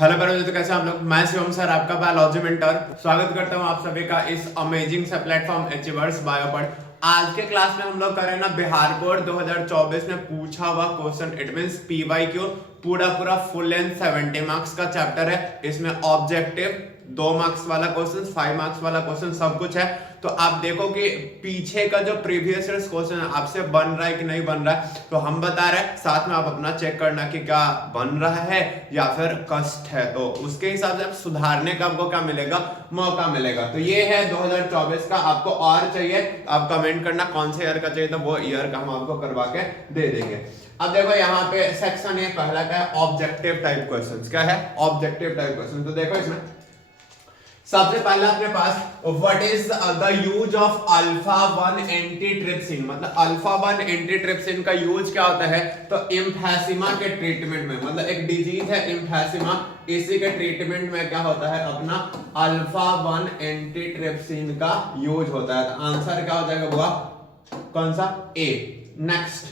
Hello बच्चों, तो कैसे हम लोग। मैं शिवम सर, आपका बायोलॉजी मेंटर। स्वागत करता हूं आप सभी का इस अमेजिंग सा प्लेटफॉर्म अचीवर्स बायोपड। आज के क्लास में हम लोग करें ना बिहार बोर्ड 2024 में पूछा हुआ क्वेश्चन। इट मींस पीवाईक्यू, पूरा फुल लेंथ 70 मार्क्स का चैप्टर है। इसमें ऑब्जेक्टिव 2 मार्क्स वाला क्वेश्चन, 5 मार्क्स वाला क्वेश्चन, सब कुछ है। तो आप देखो कि पीछे का जो प्रीवियस ईयर क्वेश्चन है आपसे बन रहा है कि नहीं बन रहा है, तो हम बता रहे हैं, साथ में आप अपना चेक करना कि क्या बन रहा है या फिर कष्ट है। तो उसके हिसाब से आप सुधारने का आपको क्या मिलेगा, मौका मिलेगा। तो ये है 2024 का। आपको और चाहिए आप कमेंट करना कौन से ईयर का चाहिए, तो वो ईयर का हम आपको करवा के दे देंगे। अब देखो यहाँ पे सेक्शन ये पहला का है ऑब्जेक्टिव टाइप क्वेश्चंस। क्या है? Objective type question. तो देखो इसमें सबसे पहला अपने पास what is the use of alpha 1 antitrypsin. मतलब अल्फा 1 एंटीट्रिप्सिन का यूज क्या होता है? तो एम्फेसिमा के ट्रीटमेंट में, मतलब एक डिजीज है एम्फेसिमा, इसी के ट्रीटमेंट में क्या होता है अपना अल्फा 1 एंटीट्रिप्सिन का यूज होता है। तो आंसर क्या हो जाएगा बुआ? कौन सा? ए। नेक्स्ट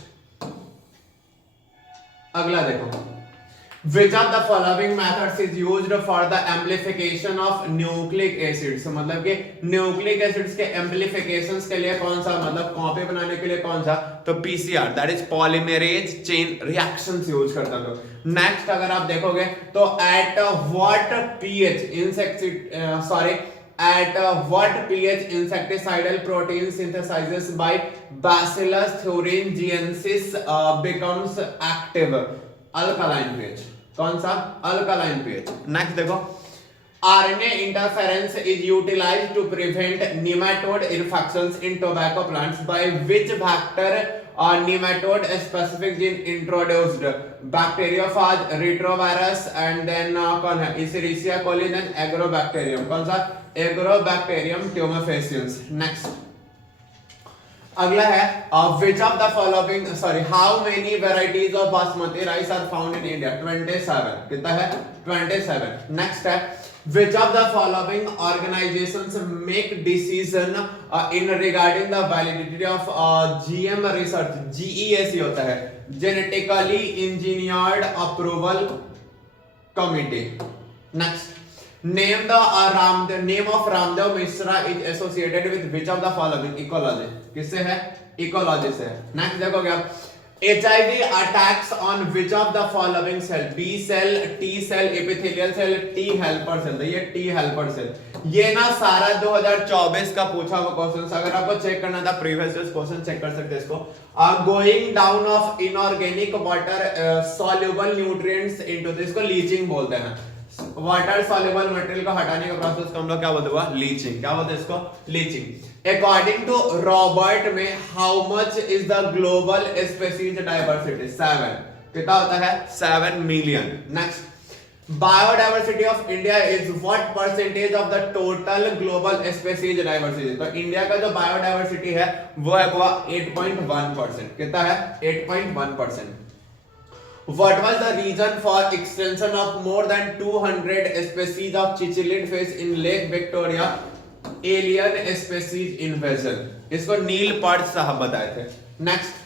अगला देखो, Which of the following methods is used for the amplification of nucleic acids? मतलब कि न्यूक्लिक एसिड्स के एम्प्लीफिकेशंस के लिए कौन सा, मतलब कॉपी बनाने के लिए कौन सा? तो PCR, that is polymerase chain reactions use करता है। नेक्स्ट अगर आप देखोगे तो at what pH at what pH insecticidal protein synthesizes by Bacillus thuringiensis becomes active? Alkaline pH. कौन सा? Alkaline pH. नेक्स्ट देखो, RNA interference is utilized to prevent nematode infections in tobacco plants by which vector or nematode specific gene introduced? Bacteriophage, retrovirus and then कौन है? Escherichia coli, then agrobacterium। कौन सा? Agrobacterium tumefaciens। Next अगला है which of the following how many varieties of basmati rice are found in India? 27। कितना है? 27। Next है which of the following organizations make decision in regarding the validity of GM research? GEAC होता है, genetically engineered approval committee। Next name of Ramdev Mishra is associated with which of the following? Ecology। किससे है? Ecology से। Next देखोगे आप HIV attacks on which of the following cell? B cell, T cell, epithelial cell, T helper cell। तो ये T helper cell। ये ना सारा 2024 का पूछा हुआ क्वेश्चन। अगर आपको चेक करना था प्रीवियस क्वेश्चन, चेक कर सकते हैं इसको। Going down of inorganic water soluble nutrients into, इसको लीचिंग बोलते हैं। वाटर सॉल्युबल मटेरियल को हटाने का प्रोसेस को हम लोग क्या बोलते हैं? लीचिंग। क्या बोलते हैं इसको? लीचिंग। अकॉर्डिंग टू रॉबर्ट में how much is the global species diversity? 7। कितना होता है? 7 million. Next biodiversity of India is what percentage of the total global species diversity? तो इंडिया का जो बायोडाइवर्सिटी है वो है 8.1%। कितना है? 8.1%। What was the reason for extension of more than 200 species of cichlid fish in Lake Victoria? Alien species invasion। इसको नील perch साहब बताए थे। Next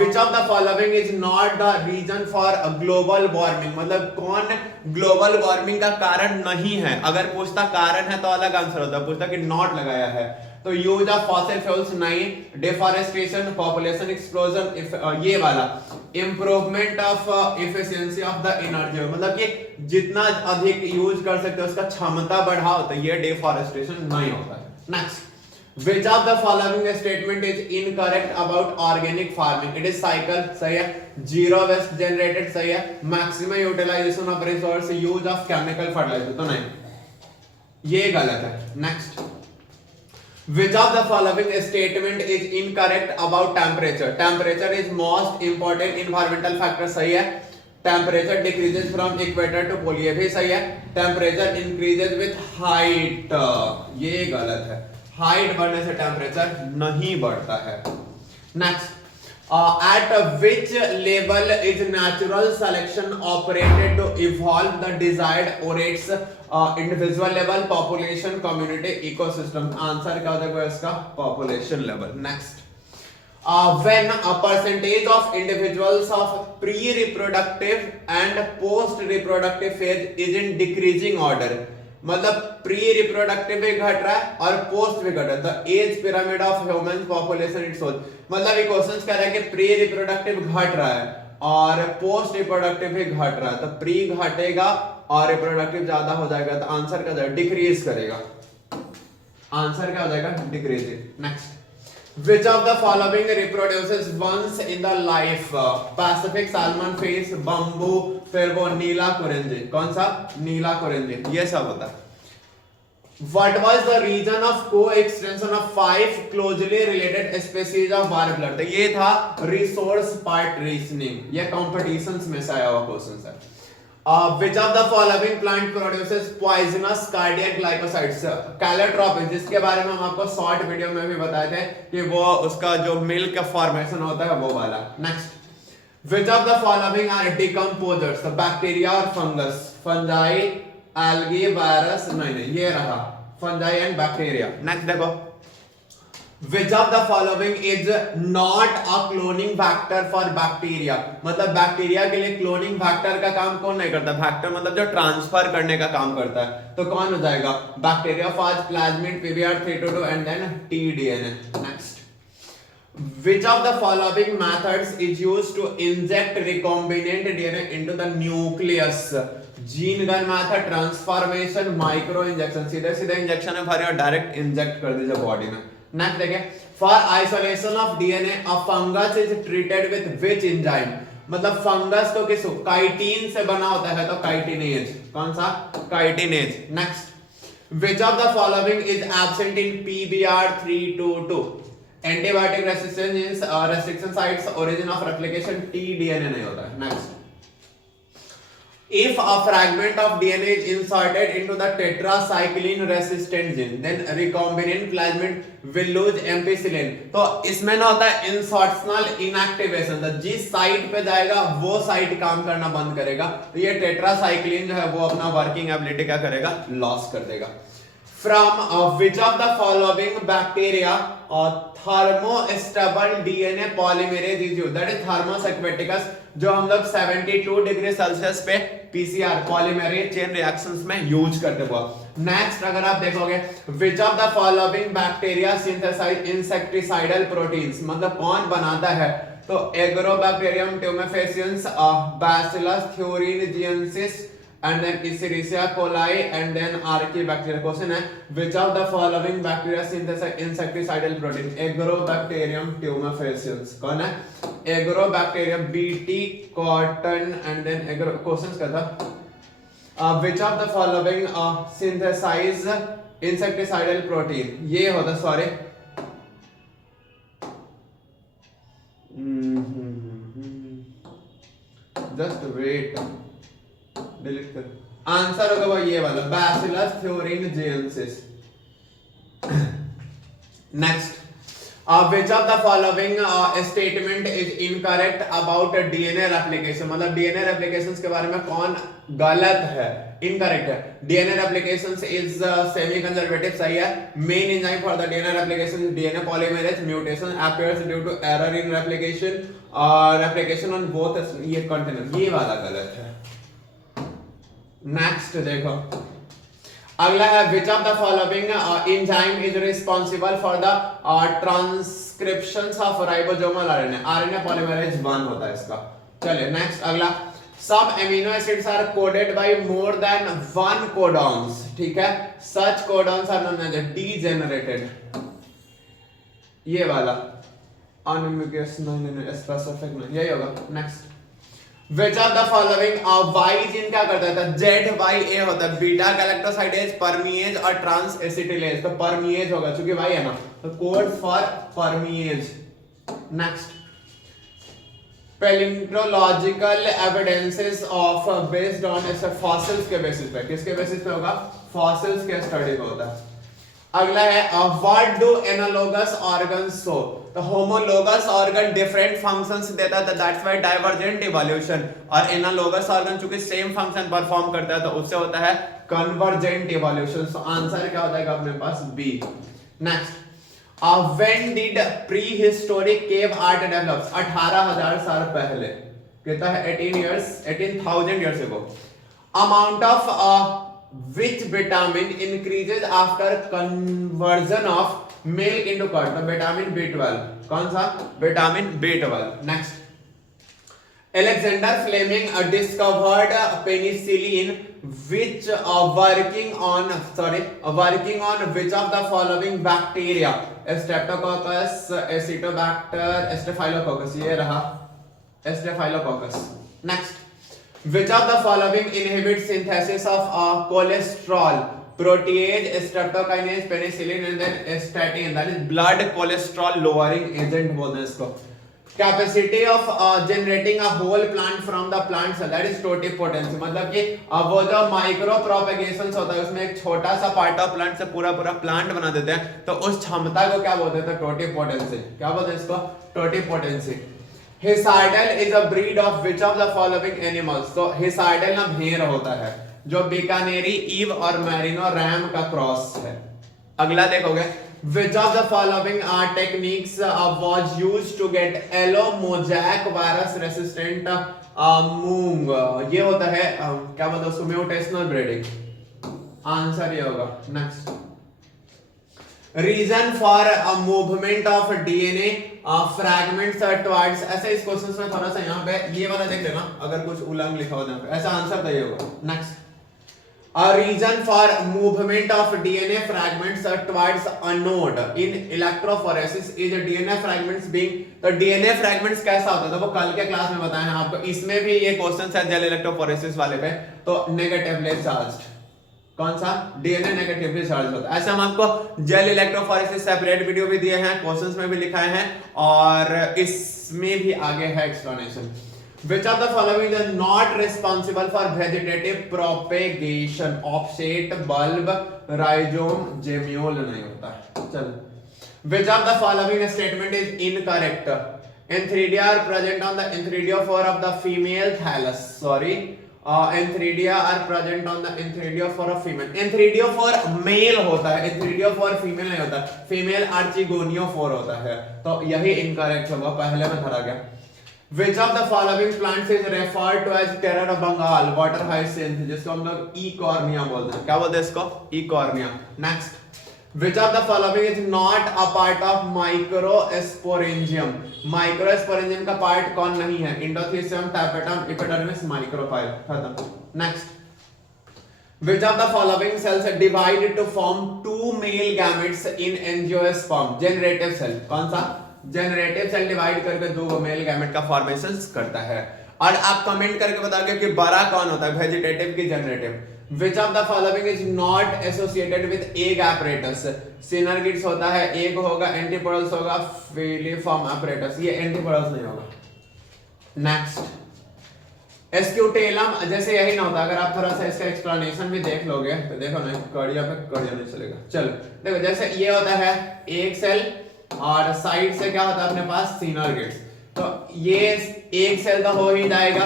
which of the following is not the reason for global warming? मतलब कौन global warming का कारण नहीं है? अगर पूछता कारण है तो अलग आंसर होता, पूछता कि नॉट लगाया है तो यूज ऑफ फॉसिल फ्यूल्स नहीं, डिफॉरेस्टेशन, पॉपुलेशन एक्सप्लोजन, ये वाला improvement of efficiency of the energy, मतलब कि जितना अधिक यूज कर सकते हो उसका क्षमता बढ़ाओ, तो ये डिफॉरेस्टेशन नहीं होता है। Next which of the following statement is incorrect about organic farming? It is cycle, सही है। zero waste generated, सही है। maximum utilization of resource, use of chemical fertilizer, तो नहीं, ये गलत है। next which of the following statement is incorrect about temperature? Temperature is most important environmental factor, सही है। Temperature decreases from equator to pole, ये भी सही है। Temperature increases with height, ये गलत है। हाइट बढ़ने से टेम्परेचर नहीं बढ़ता है। Next at which level is natural selection operated to evolve the desired traits? Individual level, population, community, ecosystem। Answer क्या हो जाएगा इसका? population level। next when a percentage of individuals of pre-reproductive and post-reproductive phase is in decreasing order, मतलब pre reproductive भी घट रहा है और पोस्ट भी घट रहा है। The age pyramid of human population it shows, मतलब ये क्वेश्चन कह रहा है कि प्री रिप्रोडक्टिव घट रहा है और पोस्ट रिप्रोडक्टिव भी घट रहा है, तो प्री घटेगा और रिप्रोडक्टिव ज्यादा हो जाएगा, तो आंसर क्या जाएगा, डिक्रीज करेगा। आंसर क्या हो जाएगा, decreasing. Next, which of the following reproduces once in the life? Pacific salmon fish, bamboo, फिर वो नीला कुरिंजी। कौन सा, नीला कुरिंजी, ये सब होता है। What was the region of coexistence of 5 closely related species of warblers? तो ये था resource partitioning, ये competitions में से आया हुआ क्वेश्चन है। Which of the following plant produces poisonous cardiac glycosides? Calotropis, जिसके बारे में हम आपको शॉर्ट वीडियो में भी बताए थे कि वो उसका जो मिल्क फॉर्मेशन होता है वो वाला। Next, which of the following are decomposers? तो बैक्टीरिया और फंगस, फंजाई, एल्गी, वायरस, नहीं ये रहा फंजाई एंड बैक्टीरिया। नेक्स्ट देखो, which of the following is not a cloning factor for bacteria? मतलब बैक्टीरिया के लिए क्लोनिंग फैक्टर का काम कौन नहीं करता, फैक्टर मतलब जो ट्रांसफर करने का काम करता है, तो कौन हो जाएगा, bacteriophage, plasmid, PBR322 and then tDNA। Next, which of the following methods is used to inject recombinant DNA into the nucleus? Gene gun method, transformation, micro injection. सीधे सीधे इंजेक्शन में भरे और डायरेक्ट इंजेक्ट कर दीजिए बॉडी में। Next देखिए, for isolation of DNA a fungus is treated with which enzyme? मतलब फंगस तो किस, काइटिन से बना होता है, तो काइटिनेज। कौन सा, chitinase. Next, which of the following is absent in PBR322? Antibiotic resistance, restriction sites, origin of replication, tDNA नहीं होता है। Next, if a fragment of DNA is inserted into the tetracycline resistant gene, then recombinant plasmid will lose ampicillin। तो इसमें ना होता है insertional inactivation, तो जिस साइट पे जाएगा वो साइट काम करना बंद करेगा, तो ये टेट्रासाइक्लिन जो है वो अपना वर्किंग एबिलिटी क्या करेगा, लॉस कर देगा। From which of the following bacteria thermostable DNA polymerase is used? That is Thermus aquaticus, जो हम लोग 72 डिग्री सेल्सियस पे PCR पॉलीमरेज चेन रिएक्शंस में यूज करते हैं। नेक्स्ट अगर आप देखोगे, which of the following bacteria synthesize insecticidal proteins? मतलब कौन बनाता है, तो agrobacterium tumefaciens, bacillus thuringiensis and then Escherichia coli and then Archaebacteria। Question है, which of the following bacteria synthesize insecticidal protein? Agrobacterium tumefaciens। कौन है, Agrobacterium, BT cotton and then agro। Question क्या था, which of the following synthesize insecticidal protein? ये होता, sorry just wait, delete कर, answer होगा वो ये वाला, bacillus thuringiensis। Next, which of the following statement is incorrect about DNA replication? मतलब DNA replications के बारे में कौन गलत है, इनकरेक्ट है। DNA replications is semi conservative, सही है। Main enzyme for the DNA replication is DNA polymerase, mutation appears due to error in replication, replication on both, ये कंटेनर, ये वाला गलत है। नेक्स्ट देखो, अगला है, which of the following enzyme is responsible for the transcriptions of ribosomal RNA? RNA polymerase 1 होता है इसका। चलिए नेक्स्ट अगला, some amino acids are coded by more than one codons, ठीक है, such codons are known as degenerated। ये वाला unambiguous, नहीं specific नहीं, यही होगा। Next, which of the following Y gene क्या करता है, ZYA होता है, बीटा गैलेक्टोसाइडेज, परमिएज और ट्रांस एसिटिलेज। तो परमिएज होगा क्योंकि Y है ना, तो code for permease. Next, paleological evidences of based on fossils के बेसिस पे, किसके बेसिस पे होगा, फॉसिल्स के स्टडी पे होता है। अगला है, what do analogous organs show? तो होमोलोगस ऑर्गन डिफरेंट फंक्शंस देता है, दैट्स व्हाई डाइवर्जेंट इवोल्यूशन, और एनालोगस ऑर्गन चूंकि सेम फंक्शन परफॉर्म करता है तो उससे होता है कन्वर्जेंट इवोल्यूशन। तो आंसर क्या हो जाएगा अपने पास, B. Next, when did prehistoric cave art develops? 18,000 साल पहले। कितना है? 18,000 years ago. Amount of which vitamin increases after conversion of milk into curd? तो विटामिन B12। कौन सा? Vitamin B12। Next, Alexander Fleming discovered penicillin, which working on which of the following bacteria? Streptococcus, Acetobacter, Staphylococcus। ये रहा Staphylococcus। Next, which of the following inhibits synthesis of cholesterol? Protease, streptokinase, penicillin and then statin, that is blood cholesterol lowering agent बोलते हैं इसको। Capacity of generating a whole plant from the plant cell, that is totipotency। मतलब कि वो जो micro propagation होता है उसमें एक छोटा सा पार्ट ऑफ प्लांट से पूरा प्लांट बना देते हैं, तो उस क्षमता को क्या बोलते हैं? टोटिपोटेंसी। क्या बोलते हैं इसको? Totipotency. Hisardale is a breed of which of the following animals? तो हिसाइडल ना भेड़ होता है जो बीकानेरी ईव और मैरिनो रैम का क्रॉस है। अगला देखोगे, which of the following techniques was used to get yellow mosaic virus resistant मूंग? ये होता है क्या बोलते हैं उसको? Mutational breeding. आंसर ये होगा। Next, reason for movement of DNA fragments towards, ऐसे इस क्वेश्चन में थोड़ा सा यहाँ पे ये वाला देख लेना, अगर कुछ उलंग लिखा होता है ऐसा आंसर चाहिए होगा। Next, a reason for movement of DNA fragments towards a node in electrophoresis is DNA fragments being, तो DNA fragments कैसा होता था वो कल के क्लास में बताए हैं आपको। इसमें भी ये क्वेश्चन है जेल इलेक्ट्रोफोरेसिस वाले पे, तो नेगेटिवली चार्ज्ड। कौन सा? DNA नेगेटिवली चार्ज होता है। ऐसे हम आपको जेल इलेक्ट्रोफोरेसिस सेपरेट वीडियो भी दिए हैं, क्वेश्चंस में भी लिखाए हैं और इसमें भी आगे है explanation. Which of the following is not responsible for vegetative propagation? Offset, bulb, rhizome, gemule नहीं होता है। चलो, which of the following statement is incorrect? Antheridia are present on the antheridophore of the female thallus. Antheridia are present on the antheridophore of female. Antheridophore male होता है, antheridophore female नहीं होता, female archigoniophore होता है। तो यही incorrect होगा, पहले में धरा गया। Which of the following plants is referred to as terror of Bengal? Water hyacinth, जिसको हम लोग इकॉर्निया बोलते हैं। क्या बोलते हैं इसको? Eichhornia. Next, which of the following is not a part of microsporangium? Microsporangium का पार्ट कौन नहीं है? Endothecium, tapetum, epidermis, micropyle। खत्म। Next, which of the following cells divide to form two male gametes in angiosperm? Generative cell। कौन सा? Generative cell divide करके दो male gamete का फॉर्मेशन करता है। और आप कमेंट करके बताओगे कि बड़ा कौन होता है, वेजिटेटिव की generative. Which of the following is not associated with egg apparatus? सिनर्गिड्स होता है, एग होगा, एंटीपोडल्स होगा, फिलिफॉर्म apparatus, ये एंटीपोडल्स नहीं होगा। नेक्स्ट, एस्क्यूटेलम जैसे यही ना होता, अगर आप थोड़ा सा इसका एक्सप्लेनेशन भी देख लोगे तो देखो ना, कड़िया पे कड़िया नहीं चलेगा। चलो देखो, जैसे ये होता है एक सेल और साइड से क्या होता है अपने पास? सिनर्गिड्स। तो ये एक सेल तो हो ही जाएगा,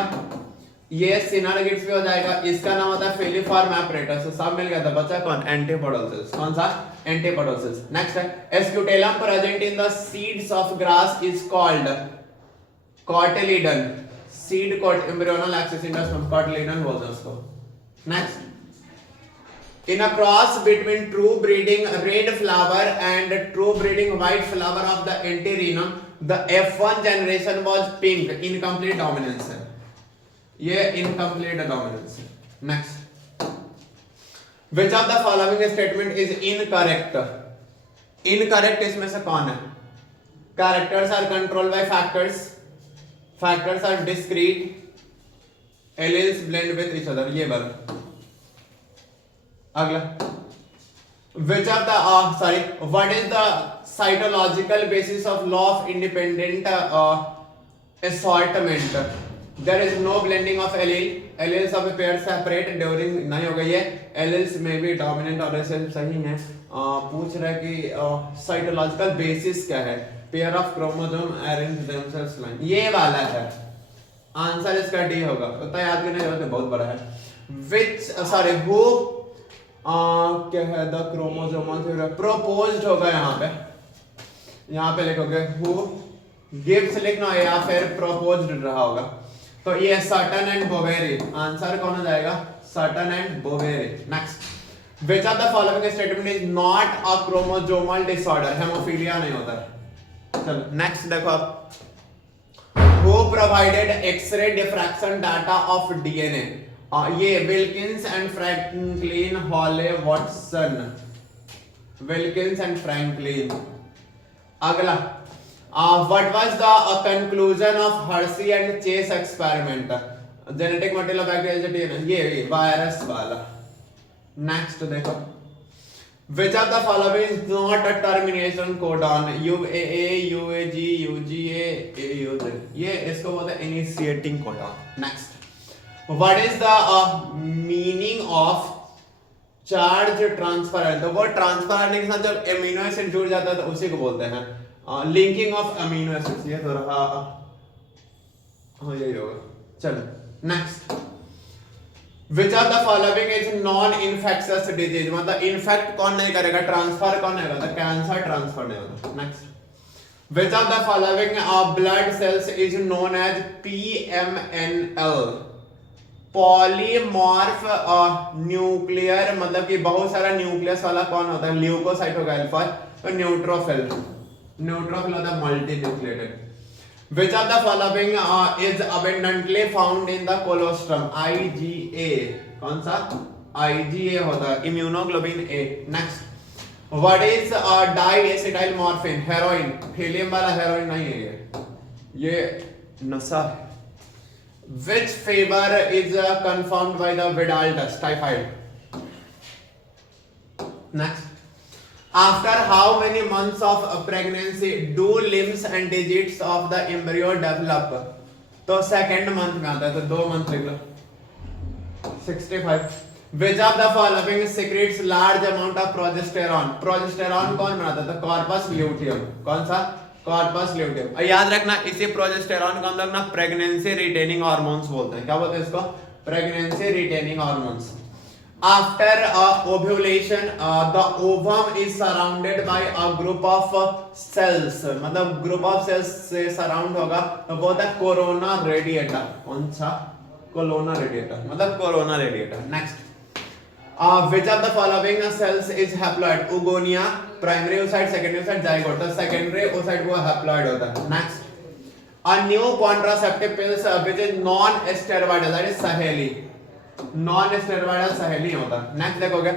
ये सिनर्गिड्स भी हो जाएगा, इसका नाम होता है फिलिफॉर्म apparatus। तो सब मिल गया था, बचा कौन? Antipodal cells. कौन सा? Antipodal cells. नेक्स्ट है, scutellum present in the seeds of grass is called cotyledon. Seed coat embryonal axis endosperm, cotyledon बोलते हैं उसको। Next, in a cross between true breeding red flower and true breeding white flower of the Antirrhinum, the F1 generation was pink, incomplete dominance है, ये incomplete dominance है। Next, which of the following statement is incorrect? Incorrect इसमें से कौन है? Characters are controlled by factors, factors are discrete, alleles blend with each other, ये वाला। अगला, which of the what is the cytological basis of law of independent assortment? There is no blending of allele, alleles of a pair separate during, नहीं होगा ये, alleles में भी dominant और recessive सही है। पूछ रहा है कि cytological basis क्या है? pair of chromosome arrange themselves line, ये वाला है। आंसर इसका डी होगा, उतना याद करने की जरूरत है, बहुत बड़ा है। who क्या है? द क्रोमोसोमल थ्योरी प्रपोज्ड होगा यहाँ पे। यहाँ पे लिखोगे हु गिव्स लिखना है या फिर प्रपोज्ड रहा होगा। तो ये सटन एंड बोवेरी, आंसर कौन हो जाएगा? Sutton and Boveri. Next, which of the following statement is not a chromosomal disorder? Haemophilia नहीं होता है। चलो नेक्स्ट देखो आप, who provided X ray diffraction data of DNA? ये Wilkins and Franklin Holley Watson, Wilkins and Franklin. अगला, what was the conclusion of Hershey and Chase experiment? Genetic material of bacteria, ये virus वाला। नेक्स्ट देखो, which of the following is not a termination codon? UAA, UAG, UGA, AUG, ये इसको बोलते हैं initiating codon। Next, what is the meaning of charge transfer? तो वो transfer आने के साथ जब एमिनो एसिड जुड़ जाता है तो उसी को बोलते हैं लिंकिंग ऑफ अमीनो एसिड्स। ये तो रहा, हाँ यही होगा। चलो next, which of the following is non infectious disease? मतलब इन्फेक्ट कौन नहीं करेगा, ट्रांसफर कौन नहीं होगा? कैंसर ट्रांसफर नहीं होता। Next, which of the following blood cells is known as PMNL? Polymorph nuclear, मतलब कि बहुत सारा न्यूक्लियस वाला कौन होता है? ल्यूकोसाइट होगा अल्फा। तो न्यूट्रोफिल, न्यूट्रोफिल होता है multi nucleated. Which of the following is abundantly found in the colostrum? IgA, कौन सा? IgA होता है, immunoglobulin A। Next, what is diacetyl morphine? Heroin, helium वाला हेरोइन नहीं है ये नशा है। Which fever is confirmed by the Vidal test? Typhoid। Next, after how many months of pregnancy do limbs and digits of the embryo develop? तो second month में आता है, तो 2 मंथ लिख लो। 65, which of the following secretes large amount of progesterone? Progesterone कौन बनाता है? तो कॉर्पस ल्यूटियम। कौन सा? Corpus luteum. और याद रखना, इसी प्रोजेस्टेरॉन को हम लोग ना प्रेगनेंसी रिटेनिंग हार्मोन्स बोलते हैं। क्या बोलते हैं इसको? Pregnancy retaining hormones. After ovulation, the ovum is surrounded by a group of cells, मतलब ग्रुप ऑफ सेल्स से सराउंड होगा, तो वो होता है कोरोना रेडिएटर। कौन सा? कोरोना रेडिएटर, मतलब corona radiator. Next, which of the following cells is haploid? उगोनिया, primary oocyte, secondary oocyte, zygote. तो सेकेंडरी oocyte वो हैप्लॉइड होता है। Next, a new contraceptive pills which is non steroidal, that is सहेली, non steroidal सहेली होता है। Next देखोगे,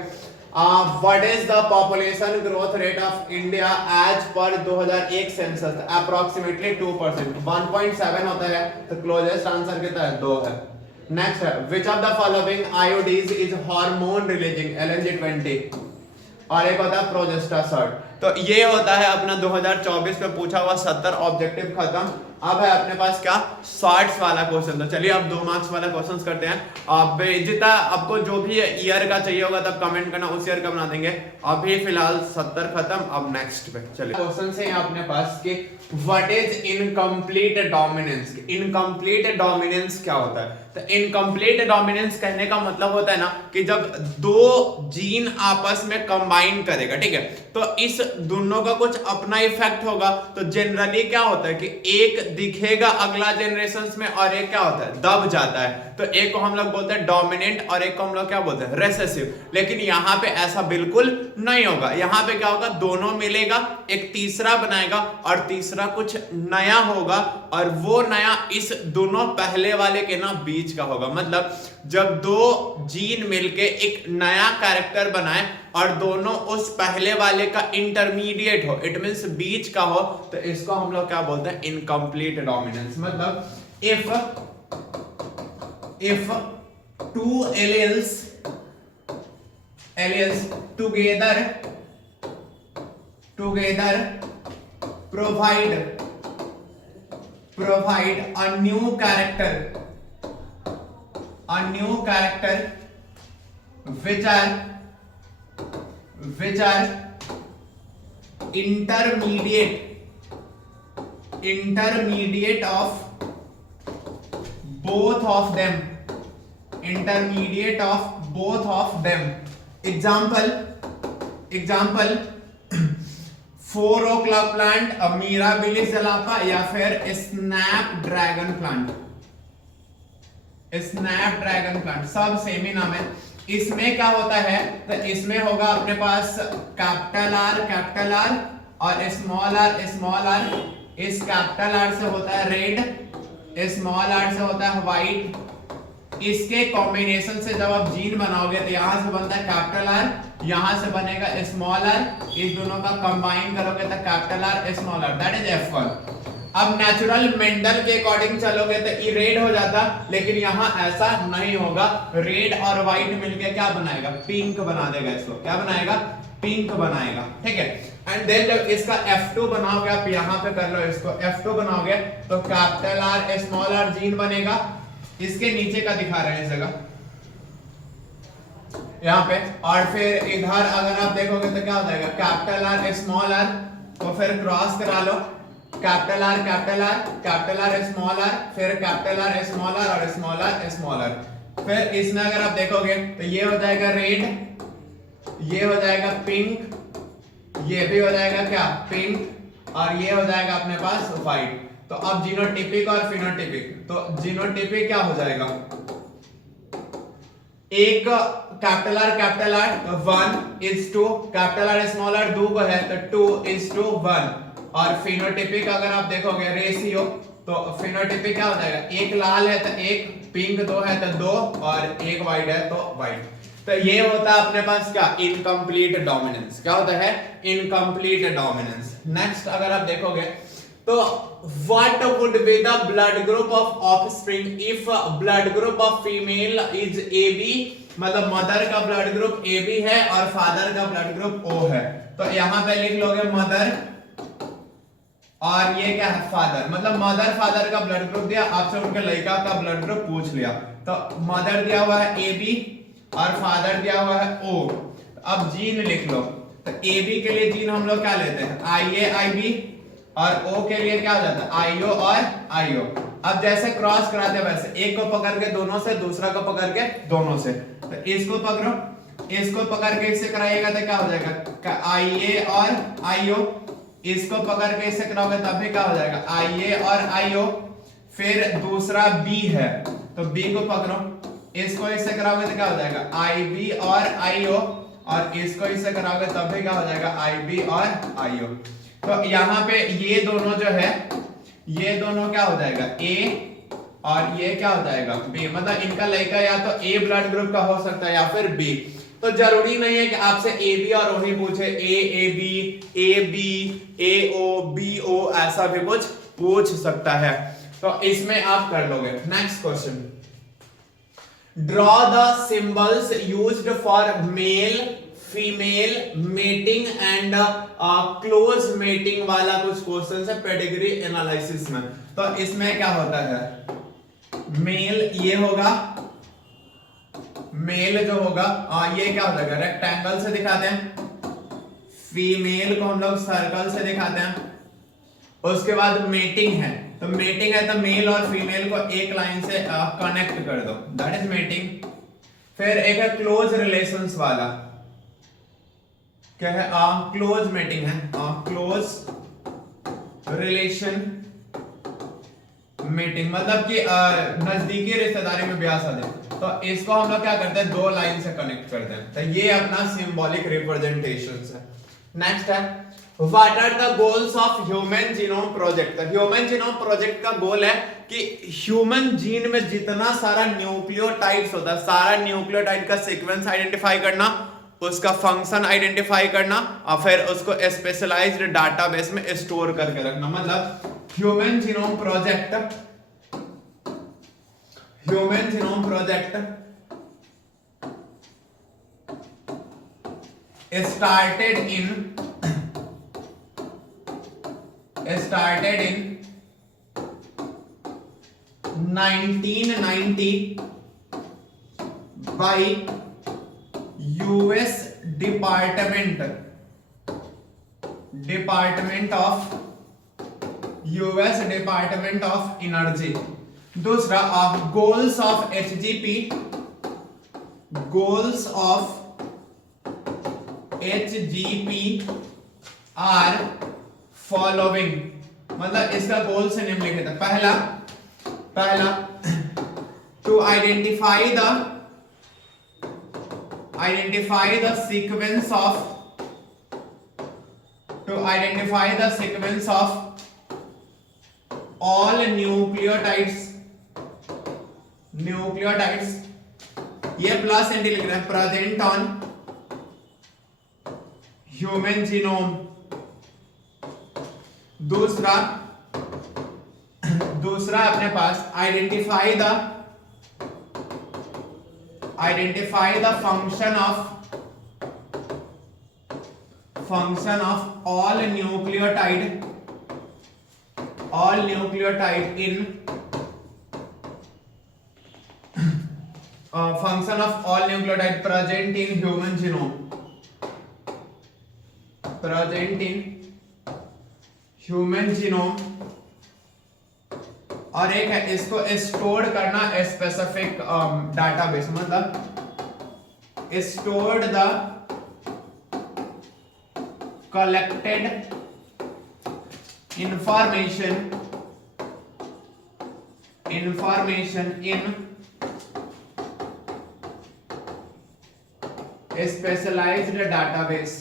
what is the population growth rate of India as per 2001 census? Approximately 2%, 1.7 होता है। तो क्लोजेस्ट आंसर कितना है? 2 है। नेक्स्ट है, विच of the following आयोडीज is hormone releasing? LNG20। और एक होता है प्रोजेस्टासोल। तो ये होता है अपना 2024 में पूछा हुआ 70 ऑब्जेक्टिव खत्म। अब है अपने पास क्या? शॉर्ट्स वाला क्वेश्चन। तो चलिए अब 2 मार्क्स वाला क्वेश्चन करते हैं। अब जितना आपको जो भी ईयर का चाहिए होगा तब कमेंट करना, उस ईयर का बना देंगे। अभी फिलहाल 70 खत्म, अब नेक्स्ट पे चलिए। क्वेश्चन है अपने पास कि what is incomplete dominance? Incomplete dominance क्या होता है? तो इनकम्प्लीट डोमिनेंस कहने का मतलब होता है ना कि जब 2 जीन आपस में कंबाइन करेगा, ठीक है, तो इस दोनों का कुछ अपना इफेक्ट होगा। तो जनरली क्या होता है कि एक दिखेगा अगला जनरेशंस में और एक क्या होता है? दब जाता है। तो एक को हम लोग बोलते हैं डोमिनेंट और एक को हम लोग क्या बोलते हैं? रेसेसिव। लेकिन यहाँ पे ऐसा बिल्कुल नहीं होगा। यहाँ पे क्या होगा? दोनों मिलेगा, एक तीसरा बनाएगा और तीसरा कुछ नया होगा, और वो नया इस दोनों पहले वाले के ना बीच का होगा। मतलब जब 2 जीन मिलके एक नया कैरेक्टर बनाए और दोनों उस पहले वाले का इंटरमीडिएट हो, इट मींस बीच का हो, तो इसको हम लोग क्या बोलते हैं? Incomplete dominance. मतलब if 2 alleles together provide a new character which are intermediate of both of them. Example 4 o'clock plant, mirabilis जलापा या फिर स्नैपड्रैगन प्लांट। स्नैपड्रैगन प्लांट सब सेम ही नाम है। इसमें क्या होता है, तो इसमें होगा अपने पास कैपिटल आर और स्मॉल आर। इस कैपिटल आर से होता है रेड, स्मॉल आर से होता है व्हाइट। इसके कॉम्बिनेशन से जब आप जीन बनाओगे तो यहां से बनता है कैपिटल आर, यहां से बनेगा स्मॉल आर, इस दोनों का कंबाइन करोगे तो capital R small R, that is F1। अब नेचुरल मेंडल के अकॉर्डिंग चलोगे तो ये रेड हो जाता, लेकिन यहाँ ऐसा नहीं होगा। रेड और व्हाइट मिलके क्या बनाएगा, पिंक बना देगा। इसको क्या बनाएगा, पिंक बनाएगा, ठीक है। एंड देन जब इसका F2 बनाओगे, आप यहाँ पे कर लो, इसको F2 बनाओगे तो capital R small R gene बनेगा। इसके नीचे का दिखा रहे हैं इस जगह यहाँ पे। और फिर इधर अगर आप देखोगे तो क्या हो जाएगा, कैपिटल आर स्मॉल आर, तो फिर क्रॉस करा लो, कैपिटल आर स्मॉल आर, फिर कैपिटल आर स्मॉल आर और स्मॉल आर। फिर इसमें अगर आप देखोगे तो ये हो जाएगा रेड, ये हो जाएगा पिंक, ये भी हो जाएगा क्या, पिंक, और ये हो जाएगा अपने पास व्हाइट। तो अब जीनोटिपिक और फिनोटिपिक, तो जीनोटिपिक क्या हो जाएगा, एक कैपिटल आर तो 1:2, कैपिटल आर स्मॉल आर 2 को है तो 2:1। और फिनोटिपिक अगर आप देखोगे रेशियो, तो फिनोटिपिक क्या हो जाएगा, एक लाल है तो एक, पिंक 2 है तो 2, और एक व्हाइट है तो व्हाइट। तो ये होता है अपने पास क्या, इनकम्प्लीट डोमिनेंस। क्या होता है, इनकम्प्लीट डोमिनेंस। नेक्स्ट अगर आप देखोगे तो what would be the blood group of offspring if blood group of female is AB, मतलब मदर का ब्लड ग्रुप AB है और फादर का ब्लड ग्रुप O है। तो यहां पे लिख लोगे मदर और ये क्या है, फादर। मतलब मदर फादर का ब्लड ग्रुप दिया, आपसे उनके लड़का का ब्लड ग्रुप पूछ लिया। तो मदर दिया हुआ है AB और फादर दिया हुआ है O। अब जीन लिख लो, तो AB के लिए जीन हम लोग क्या लेते हैं, IA IB, और O के लिए क्या हो जाता है, IO और IO। अब जैसे क्रॉस कराते हैं वैसे, एक को पकड़ के दोनों से, दूसरा को पकड़ के दोनों से। तो इसको पकड़ो, इसको पकड़ के इससे कराइएगा तो क्या हो जाएगा, IA और IO। इसको पकड़ के इससे कराओगे तब भी क्या हो जाएगा, IA और IO। फिर दूसरा B है तो B को पकड़ो, इसको इससे कराओगे तो क्या हो जाएगा, IB और IO, और इसको इससे कराओगे तब भी क्या हो जाएगा, IB और IO। तो यहाँ पे ये दोनों जो है, ये दोनों क्या हो जाएगा, A, और ये क्या हो जाएगा, B। मतलब इनका लड़का या तो A ब्लड ग्रुप का हो सकता है या फिर B। तो जरूरी नहीं है कि आपसे AB और O ही पूछे, AAB, AB, AO, BO, ऐसा भी कुछ पूछ सकता है। तो इसमें आप कर लोगे। Next question, draw the symbols used for male female mating and close mating वाला कुछ क्वेश्चन है पेडिग्री एनालिसिस में। तो इसमें क्या होता है, मेल ये होगा, मेल जो होगा ये क्या हो जाएगा, रेक्टेंगल से दिखाते हैं, फीमेल को हम लोग सर्कल से दिखाते हैं। उसके बाद मेटिंग है, तो मेटिंग है तो मेल और फीमेल को एक लाइन से कनेक्ट कर दो, दैट इज मेटिंग। फिर एक है क्लोज रिलेशंस वाला, क्या है, क्लोज मेटिंग है, क्लोज रिलेशन मीटिंग, मतलब कि नजदीकी रिश्तेदारी में ब्याह शादी। तो इसको हम लोग क्या करते हैं, दो लाइन से कनेक्ट करते हैं। तो ये अपना सिंबॉलिक रिप्रेजेंटेशंस है। नेक्स्ट है, what are the goals of human genome project. Human genome project का गोल है कि ह्यूमन जीन में जितना सारा न्यूक्लियोटाइड्स होता है, सारा न्यूक्लियोटाइड का सीक्वेंस आइडेंटिफाई करना, उसका फंक्शन आइडेंटिफाई करना, और फिर उसको स्पेशलाइज्ड डाटाबेस में स्टोर करके रखना। मतलब human genome project started in 1990 by US Department of Energy। दूसरा goals of HGP, are following, मतलब इसका गोल से निम्नलिखित है। पहला to identify the sequence of all nucleotides, ये प्लस एंटी लिख रहे हैं, प्रेजेंट ऑन ह्यूमन जीनोम। दूसरा अपने पास identify the function of all nucleotide in function of all nucleotide present in human genome, और एक है इसको स्टोर करना स्पेसिफिक डाटाबेस, मतलब stored the collected information in specialized database,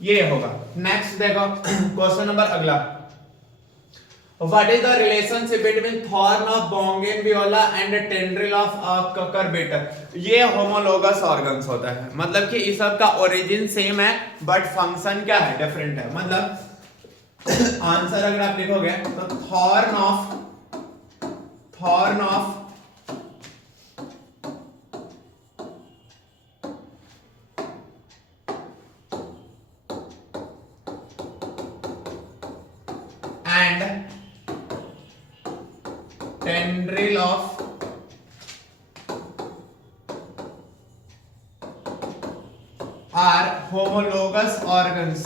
ये होगा। नेक्स्ट देखो क्वेश्चन नंबर अगला, what is the relationship between thorn of bougainvillea and tendril of cucurbita? ये होमोलोगस ऑर्गन्स होता है, मतलब कि इस सब का ओरिजिन सेम है बट फंक्शन क्या है, डिफरेंट है। मतलब आंसर अगर आप लिखोगे तो thorn of tendril of are homologous organs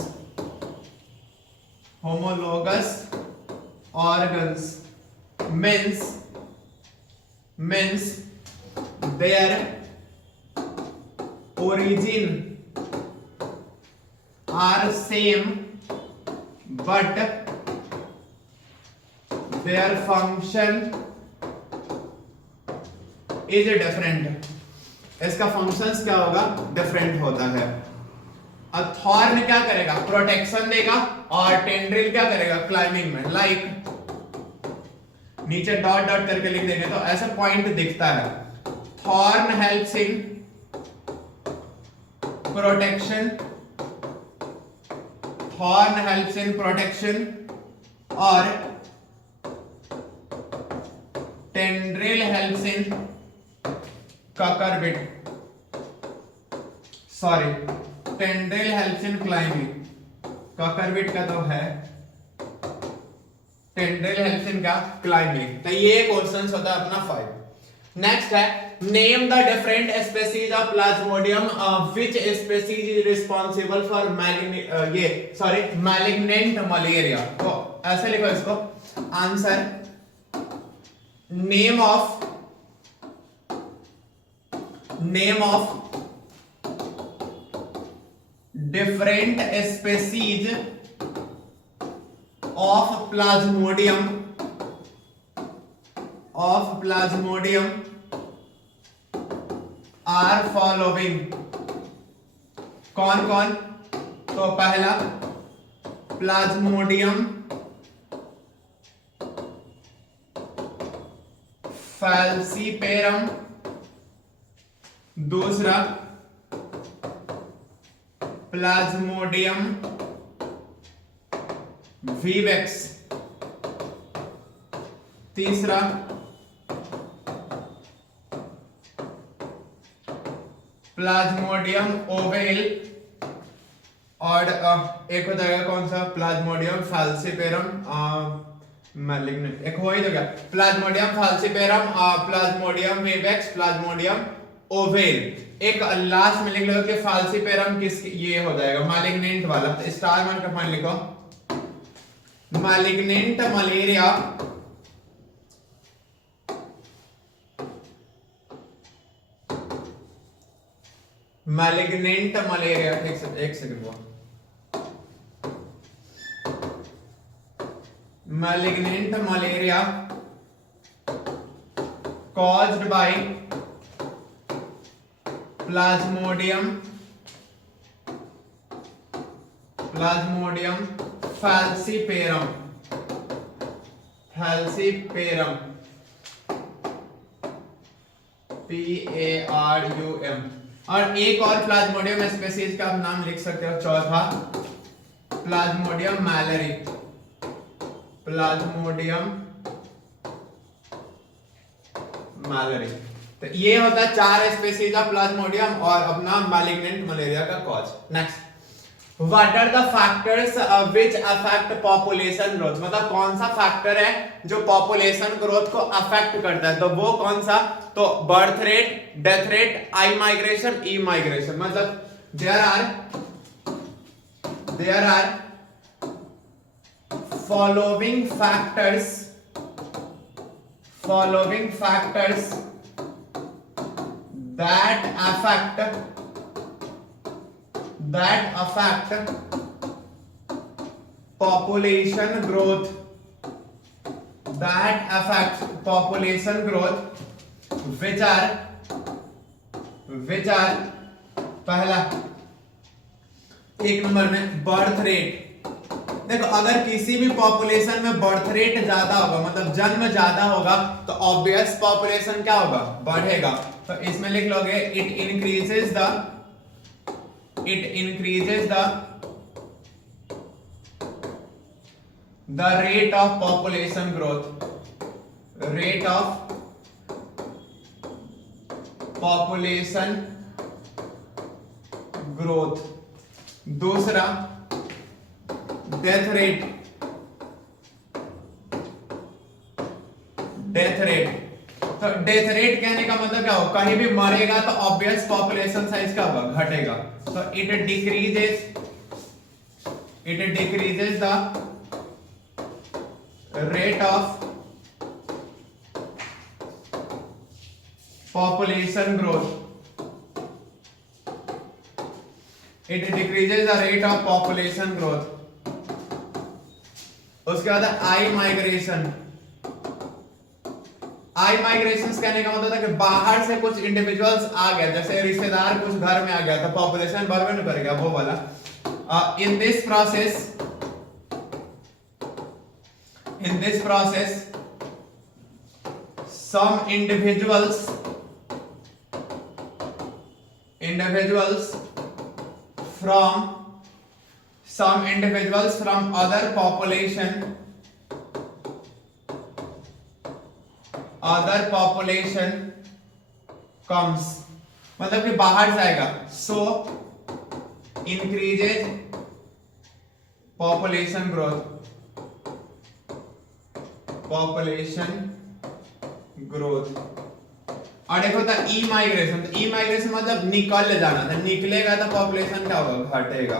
means their origin are same but their function is different. इसका फंक्शंस क्या होगा, डिफरेंट होता है। अब थॉर्न क्या करेगा, प्रोटेक्शन देगा, और टेंड्रिल क्या करेगा, क्लाइंबिंग में। लाइक नीचे डॉट डॉट करके लिख देंगे तो ऐसा पॉइंट दिखता है। थॉर्न हेल्प्स इन प्रोटेक्शन, और tendril helps in tendril helps in climbing. Cucurbit का तो है, टेंड्रिल हेल्प्स इन क्या, क्लाइंबिंग। तो ये क्वेश्चंस होता है अपना 5। नेक्स्ट है, name the different species of Plasmodium, which species is responsible for malignant malaria. तो ऐसे लिखो इसको, answer name of different species of plasmodium are following। कौन कौन, तो पहला प्लाज्मोडियम फैल्सीपेरम, दूसरा प्लाज्मोडियम विवेक्स, तीसरा प्लाज्मोडियम ओवेल, और एक हो जाएगा कौन सा, प्लाज्मोडियम फैल्सीपेरम मैलिग्नेंट। एक हो ही तो गया, Plasmodium falciparum, Plasmodium vivax, Plasmodium oval. एक लास्ट में लिख लो कि फैल्सीपेरम किस, ये हो जाएगा मैलिग्नेंट वाला। तो स्टार मान का पॉइंट लिखो, मैलिग्नेंट मलेरिया मैलिग्नेंट मलेरिया, एक सेकंड वो, malignant malaria caused by plasmodium falciparum PARUM। और एक और प्लाज्मोडियम स्पीसीज का आप नाम लिख सकते हो, चौथा प्लाज्मोडियम मैलरी, प्लाज्मोडियम मैलरी। तो ये होता है 4 स्पीसीज ऑफ प्लाज्मोडियम और अपना मैलिग्नेंट मलेरिया का cause. Next, what are the factors which affect population growth, मतलब कौन सा फैक्टर है जो पॉपुलेशन ग्रोथ को अफेक्ट करता है, तो वो कौन सा, तो birth rate, death rate, immigration, emigration. मतलब there are following factors that affect population growth, which are पहला, एक नंबर में बर्थ रेट। देखो अगर किसी भी पॉपुलेशन में बर्थ रेट ज्यादा होगा, मतलब जन्म ज्यादा होगा, तो ऑब्वियस पॉपुलेशन क्या होगा, बढ़ेगा। तो इसमें लिख लोगे it increases the rate of population growth. दूसरा डेथ रेट। तो डेथ रेट कहने का मतलब क्या हो, कहीं भी मरेगा तो ऑब्वियस पॉपुलेशन साइज क्या होगा, घटेगा। तो it decreases the rate of population growth. उसके बाद आई माइग्रेशन कहने का मतलब था कि बाहर से कुछ इंडिविजुअल्स आ गए, जैसे रिश्तेदार कुछ घर में आ गया तो पॉपुलेशन बढ़ नहीं करेगा, वो वाला। In this process some individuals from other population comes, मतलब कि बाहर से आएगा, so increases population growth। और देखो था ई माइग्रेशन, तो ई माइग्रेशन मतलब निकल जाना, तो निकलेगा तो पॉपुलेशन क्या होगा, घटेगा।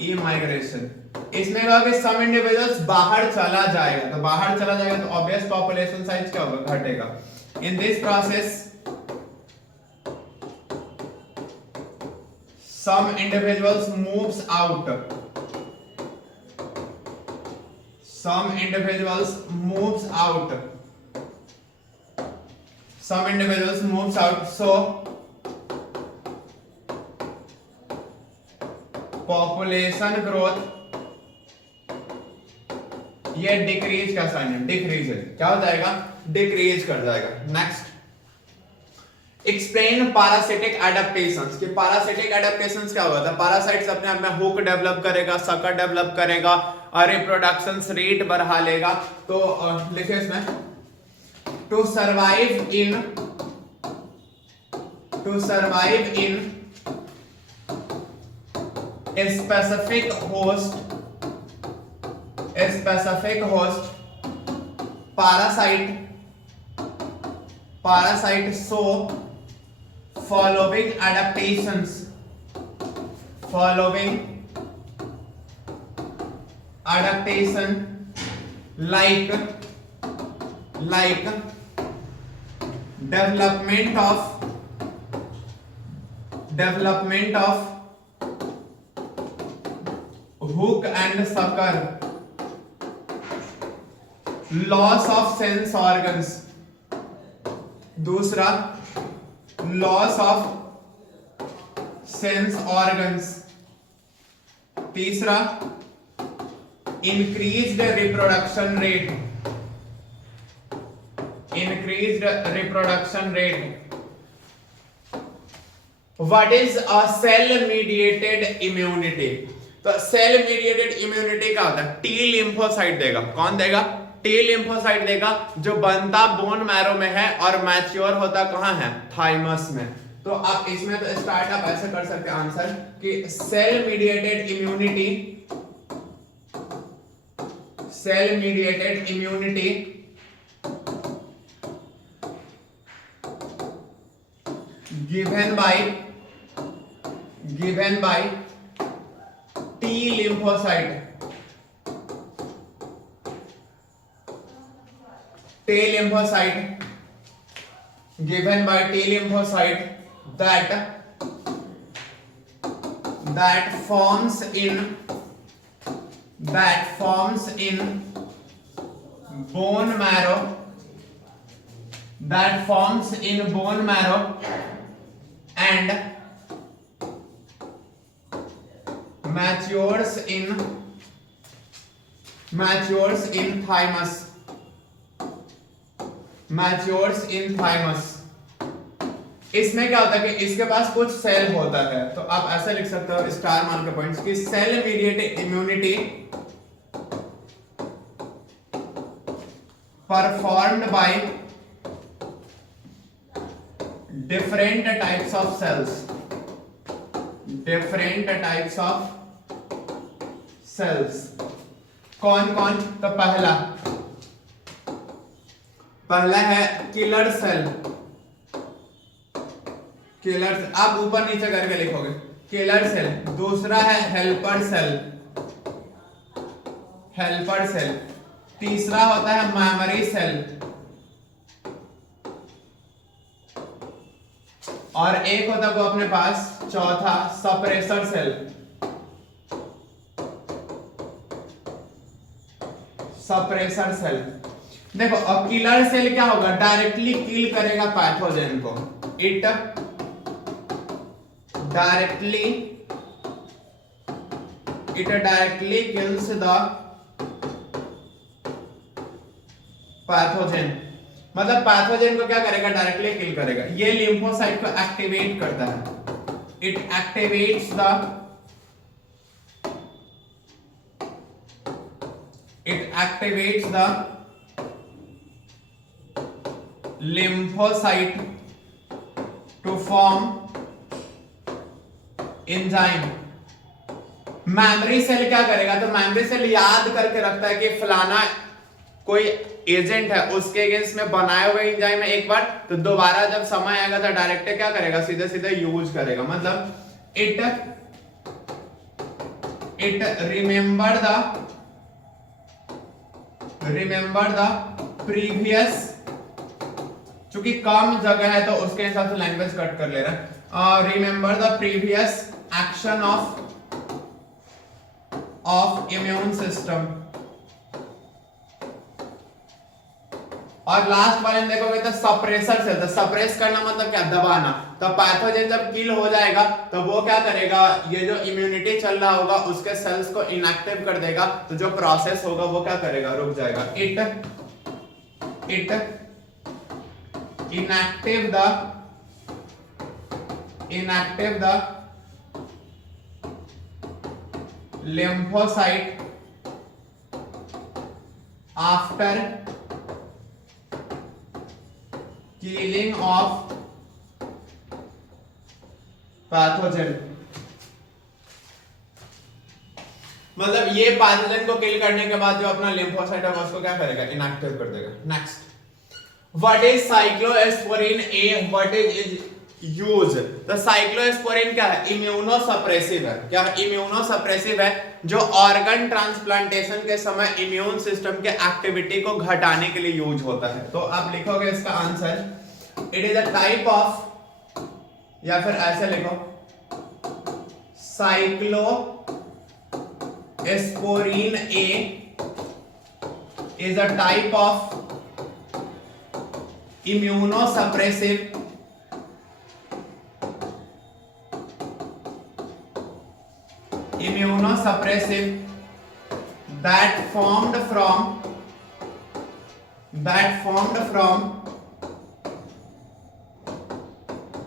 ई माइग्रेशन इसमें कहा कि सम इंडिविजुअल्स बाहर चला जाएगा, तो बाहर चला जाएगा तो ऑब्वियस पॉपुलेशन साइज क्या होगा, घटेगा। In this process some individuals moves out, some individuals moves out, so population growth, ये डिक्रीज का साइन है, डिक्रीज है, क्या हो जाएगा, डिक्रीज कर जाएगा। नेक्स्ट, एक्सप्लेन पैरासिटिक एडेप्टेशंस, कि पैरासिटिक एडेप्टेशंस क्या होता है, पैरासाइट्स अपने आप में हुक डेवलप करेगा, सकर डेवलप करेगा और रिप्रोडक्शन रेट बढ़ा लेगा। तो लिखिए इसमें, to survive in a specific host parasite so following adaptation like development development of hook and sucker, loss of sense organs, दूसरा लॉस ऑफ सेंस ऑर्गन्स, तीसरा increased reproduction rate, increased reproduction rate. What is a cell mediated immunity? तो cell mediated immunity क्या होता है? T lymphocyte देगा। कौन देगा? T lymphocyte देगा, जो बनता बोन मैरो में है और मैच्योर होता कहां है? थाइमस में। तो आप इसमें तो स्टार्ट आप ऐसे कर सकते हैं आंसर कि cell mediated immunity, cell mediated immunity given by T lymphocyte, T lymphocyte given by T lymphocyte that forms in bone marrow, that forms in bone marrow and matures in thymus, matures in thymus। इसमें क्या होता है कि इसके पास कुछ cell होता है, तो आप ऐसा लिख सकते हो स्टार मार्क के पॉइंट्स कि cell mediated immunity performed by different types of cells, different types of cells। कौन कौन? तो पहला है किलर सेल, किलर, आप ऊपर नीचे करके लिखोगे किलर सेल। दूसरा है हेल्पर सेल, हेल्पर सेल। तीसरा होता है मेमोरी सेल, और एक होता है वो अपने पास चौथा सप्रेसर सेल, सप्रेसर सेल। देखो अब किलर सेल क्या होगा? डायरेक्टली किल करेगा पैथोजन को, it directly kills the pathogen. मतलब पैथोजन को क्या करेगा? डायरेक्टली किल करेगा। ये लिम्फोसाइट को एक्टिवेट करता है, it activates the lymphocyte to form enzyme। Memory cell क्या करेगा? तो मेमोरी सेल याद करके रखता है कि फलाना कोई एजेंट है, उसके अगेंस्ट में बनाए हुए एंजाइम है एक बार, तो दोबारा जब समय आएगा तो डायरेक्ट क्या करेगा? सीधे सीधे यूज करेगा। मतलब इट रिमेंबर द प्रीवियस, चूंकि कम जगह है तो उसके हिसाब से लैंग्वेज कट कर ले रहा है। Remember the previous action of immune system. और लास्ट वाले में देखोगे तो सप्रेसर सेल, तो सप्रेस करना मतलब क्या? दबाना। तो पैथोजन जब किल हो जाएगा तो वो क्या करेगा? ये जो इम्यूनिटी चल रहा होगा उसके सेल्स को इनएक्टिव कर देगा, तो जो प्रोसेस होगा वो क्या करेगा? रुक जाएगा। It inactive the lymphocyte after killing of pathogen। मतलब ये पैथोजन को किल करने के बाद जो अपना लिम्फोसाइट होगा उसको क्या करेगा? इनएक्टिव कर देगा। Next, what is cyclosporin A? What is use? तो साइक्लोएस्पोरिन क्या है? इम्यूनोसप्रेसिव है। क्या है? इम्यूनोसप्रेसिव है, जो ऑर्गन ट्रांसप्लांटेशन के समय इम्यून सिस्टम के एक्टिविटी को घटाने के लिए यूज होता है। तो आप लिखोगे इसका answer, it is a type of, या फिर ऐसे लिखो, cyclosporine A is a type of immunosuppressive that formed from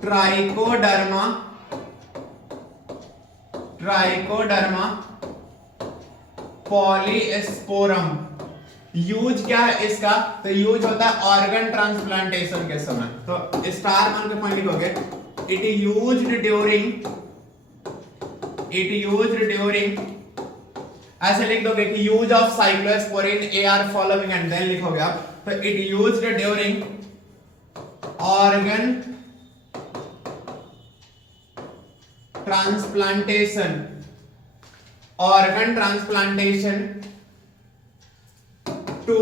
trichoderma polysporum। Use क्या है इसका? तो यूज होता है ऑर्गन ट्रांसप्लांटेशन के समय। तो स्टार मान के पॉइंट लिखोगे, इट यूज्ड ड्यूरिंग ऐसे लिख दोगे कि use of cyclosporin A are following and then लिखोगे आप, तो it used during organ transplantation to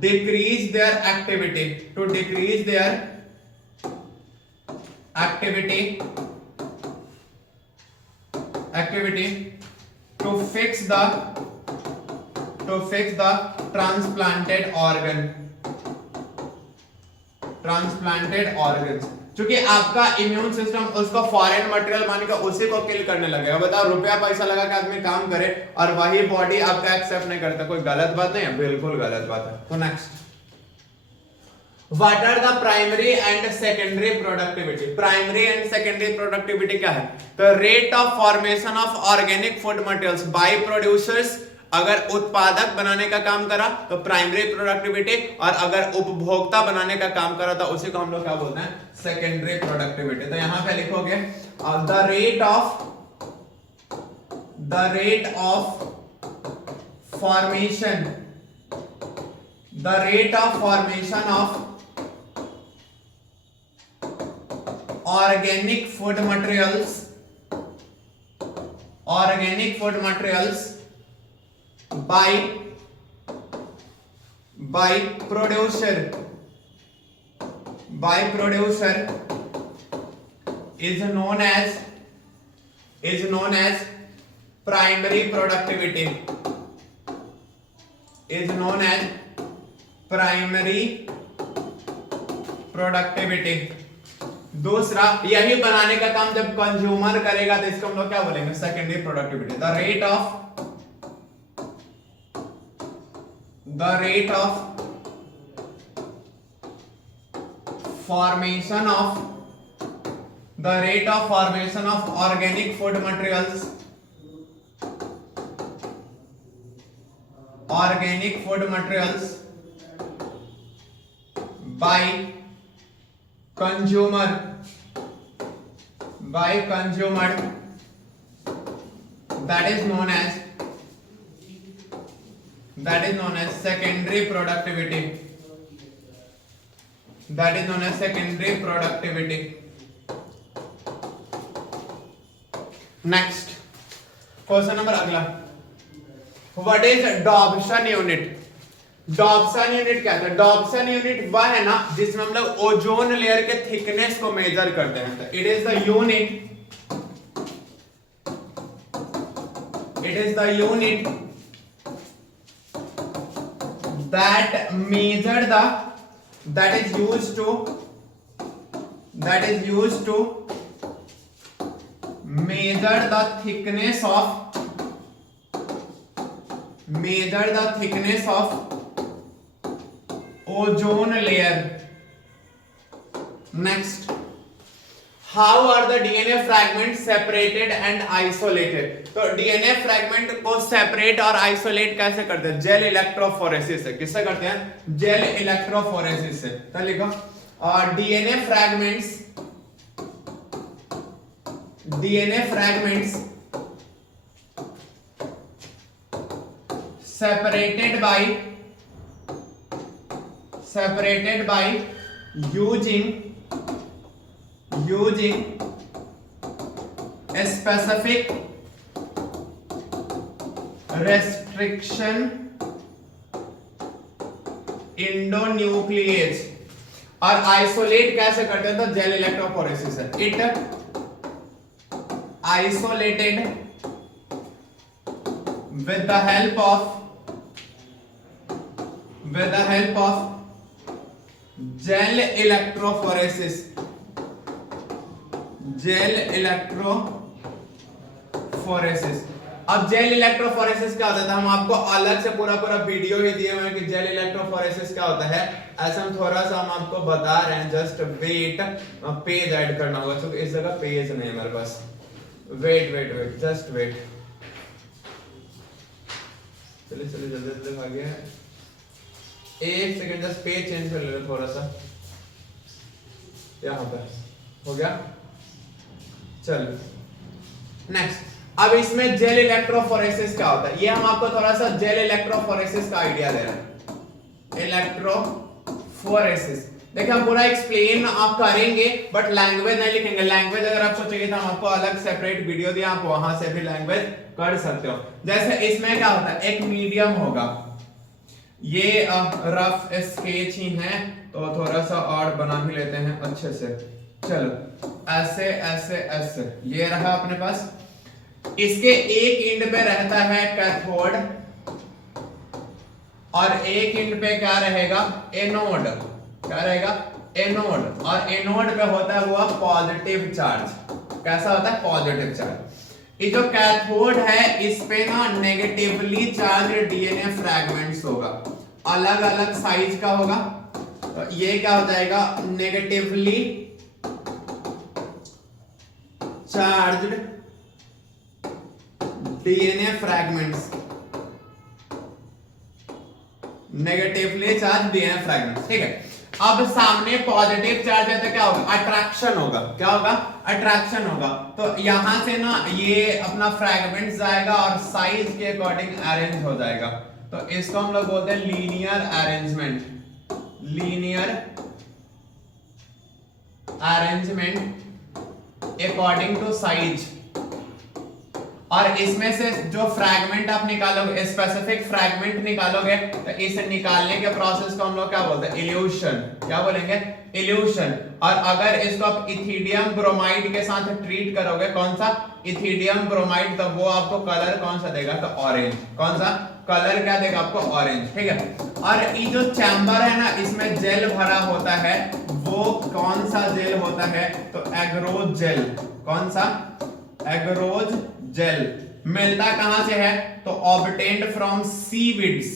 decrease their activity to fix the transplanted organs। क्योंकि आपका इम्यून सिस्टम उसको फॉरेन मटेरियल मान के उसी को किल करने लगेगा। बताओ, रुपया पैसा लगा के आदमी काम करे और वही बॉडी आपका एक्सेप्ट नहीं करता, कोई गलत बात नहीं है? बिल्कुल गलत बात है। तो next, what are the primary and secondary productivity? Primary and secondary productivity क्या है? तो rate of formation of organic food materials by producers. अगर उत्पादक बनाने का काम करा तो प्राइमरी प्रोडक्टिविटी, और अगर उपभोक्ता बनाने का काम करा तो उसी को हम लोग क्या बोलते हैं? Secondary productivity. तो यहां पे लिखोगे the rate of formation of organic food materials by producer is known as primary productivity। दूसरा, यही बनाने का काम जब कंज्यूमर करेगा तो इसको हम लोग क्या बोलेंगे? Secondary productivity. The rate of formation of organic food materials by consumer that is known as secondary productivity। Next question number अगला, what is Dobson unit? Dobson unit क्या है? डॉब्सन यूनिट वह है ना जिसमें हम लोग ओजोन लेयर के थिकनेस को मेजर करते हैं। तो it is the unit that is used to measure the thickness of ozone layer। Next, how are the DNA fragments separated and isolated? तो DNA फ्रैगमेंट को सेपरेट और आइसोलेट कैसे करते हैं? जेल इलेक्ट्रोफोरेसिस से। किससे करते हैं? जेल इलेक्ट्रोफोरेसिस से। तो लिखो, और DNA fragments separated by using a specific restriction endonuclease। और आइसोलेट कैसे करते हैं? तो जेल इलेक्ट्रोफोरेसिस है। isolated with the help of gel electrophoresis. अब जेल इलेक्ट्रोफोरेसिस क्या होता है, हम आपको अलग से पूरा वीडियो ही दिए हुए हैं कि जेल इलेक्ट्रोफोरेसिस क्या होता है। ऐसा हम थोड़ा सा हम आपको बता रहे हैं, जस्ट वेट, पेज ऐड करना होगा क्योंकि इस जगह पेज नहीं है मेरे पास। वेट जस्ट वेट, चलिए जल्दी आ गया है, एक सेकंड, जस्ट पेज चेंज कर ले थोड़ा सा, यहाँ पर हो गया। चलो नेक्स्ट, अब इसमें जेल इलेक्ट्रोफोरेसिस क्या होता है, ये हम आपको थोड़ा सा जेल इलेक्ट्रोफोरेसिस का आइडिया दे रहे हैं। इलेक्ट्रोफोरेसिस देखिए हम पूरा एक्सप्लेन आप करेंगे बट लैंग्वेज नहीं लिखेंगे। लैंग्वेज अगर आपको चाहिए तो हम आपको अलग सेपरेट वीडियो दिया, आप वहां से भी लैंग्वेज कर सकते हो। जैसे इसमें क्या होता है, एक मीडियम होगा, ये रफ स्केच ही है तो थोड़ा सा और बना भी लेते हैं अच्छे से। चलो ऐसे ऐसे ऐसे, ये रहा अपने पास, इसके एक एंड पे रहता है कैथोड और एक एंड पे क्या रहेगा, एनोड। क्या रहेगा, एनोड, और एनोड पे होता है वो पॉजिटिव चार्ज। कैसा होता है, पॉजिटिव चार्ज। ये जो कैथोड है इस पे ना नेगेटिवली चार्ज डीएनए फ्रैगमेंट्स होगा, अलग अलग साइज का होगा। तो ये क्या हो जाएगा, negatively charged DNA fragments, negatively charge DNA fragments, ठीक है। अब सामने पॉजिटिव चार्ज है तो क्या होगा, अट्रैक्शन होगा। क्या होगा, अट्रैक्शन होगा। तो यहां से ना ये अपना फ्रैगमेंट्स जाएगा और साइज के अकॉर्डिंग अरेंज हो जाएगा। तो इसको हम लोग बोलते हैं linear arrangement, linear arrangement according to size. और इसमें से जो फ्रैगमेंट आप निकालोगे, स्पेसिफिक फ्रैगमेंट निकालोगे, तो इस निकालने के प्रोसेस को हम लोग क्या बोलते हैं, इल्यूशन। क्या बोलेंगे, इल्यूशन। और अगर इसको आप इथिडियम ब्रोमाइड के साथ ट्रीट करोगे, कौन सा, इथिडियम ब्रोमाइड, तो वो आपको कलर कौन सा देगा, तो ऑरेंज। कौन सा कलर, क्या देगा आपको, ऑरेंज, ठीक है। और ये जो चैम्बर है ना, इसमें जेल भरा होता है, वो कौन सा जेल होता है, तो एग्रोज जेल। कौन सा, एग्रोज जेल। मिलता कहां से है, तो ऑब्टेन्ड फ्रॉम सीविड्स।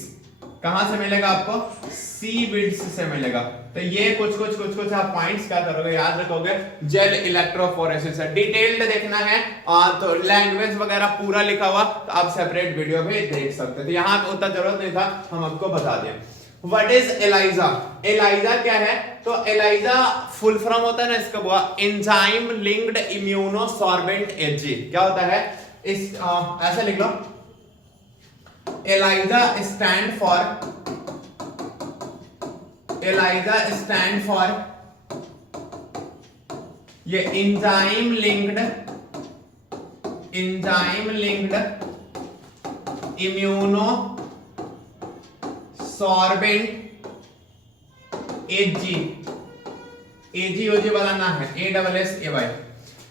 कहां से मिलेगा आपको, सीविड्स से मिलेगा। तो ये कुछ आप पॉइंट्स क्या करोगे, याद रखोगे, जेल इलेक्ट्रोफोरेसिस है। डिटेल्ड देखना है तो लैंग्वेज वगैरह पूरा लिखा हुआ तो आप सेपरेट वीडियो भी देख सकते थे, यहाँ उतना जरूरत नहीं था, हम आपको बता दें। व्हाट इज एलाइजा, एलाइजा क्या है, तो एलाइजा फुल फॉर्म होता है ना इसका, वो एंजाइम लिंक्ड इम्यूनोसॉर्बेंट एजी। क्या होता है, इस ऐसे लिख लो, एलाइजा स्टैंड फॉर ये एंजाइम लिंक्ड इम्यूनोसॉर्बेंट एजी। एजी ओजी वाला ना है, ASSAY।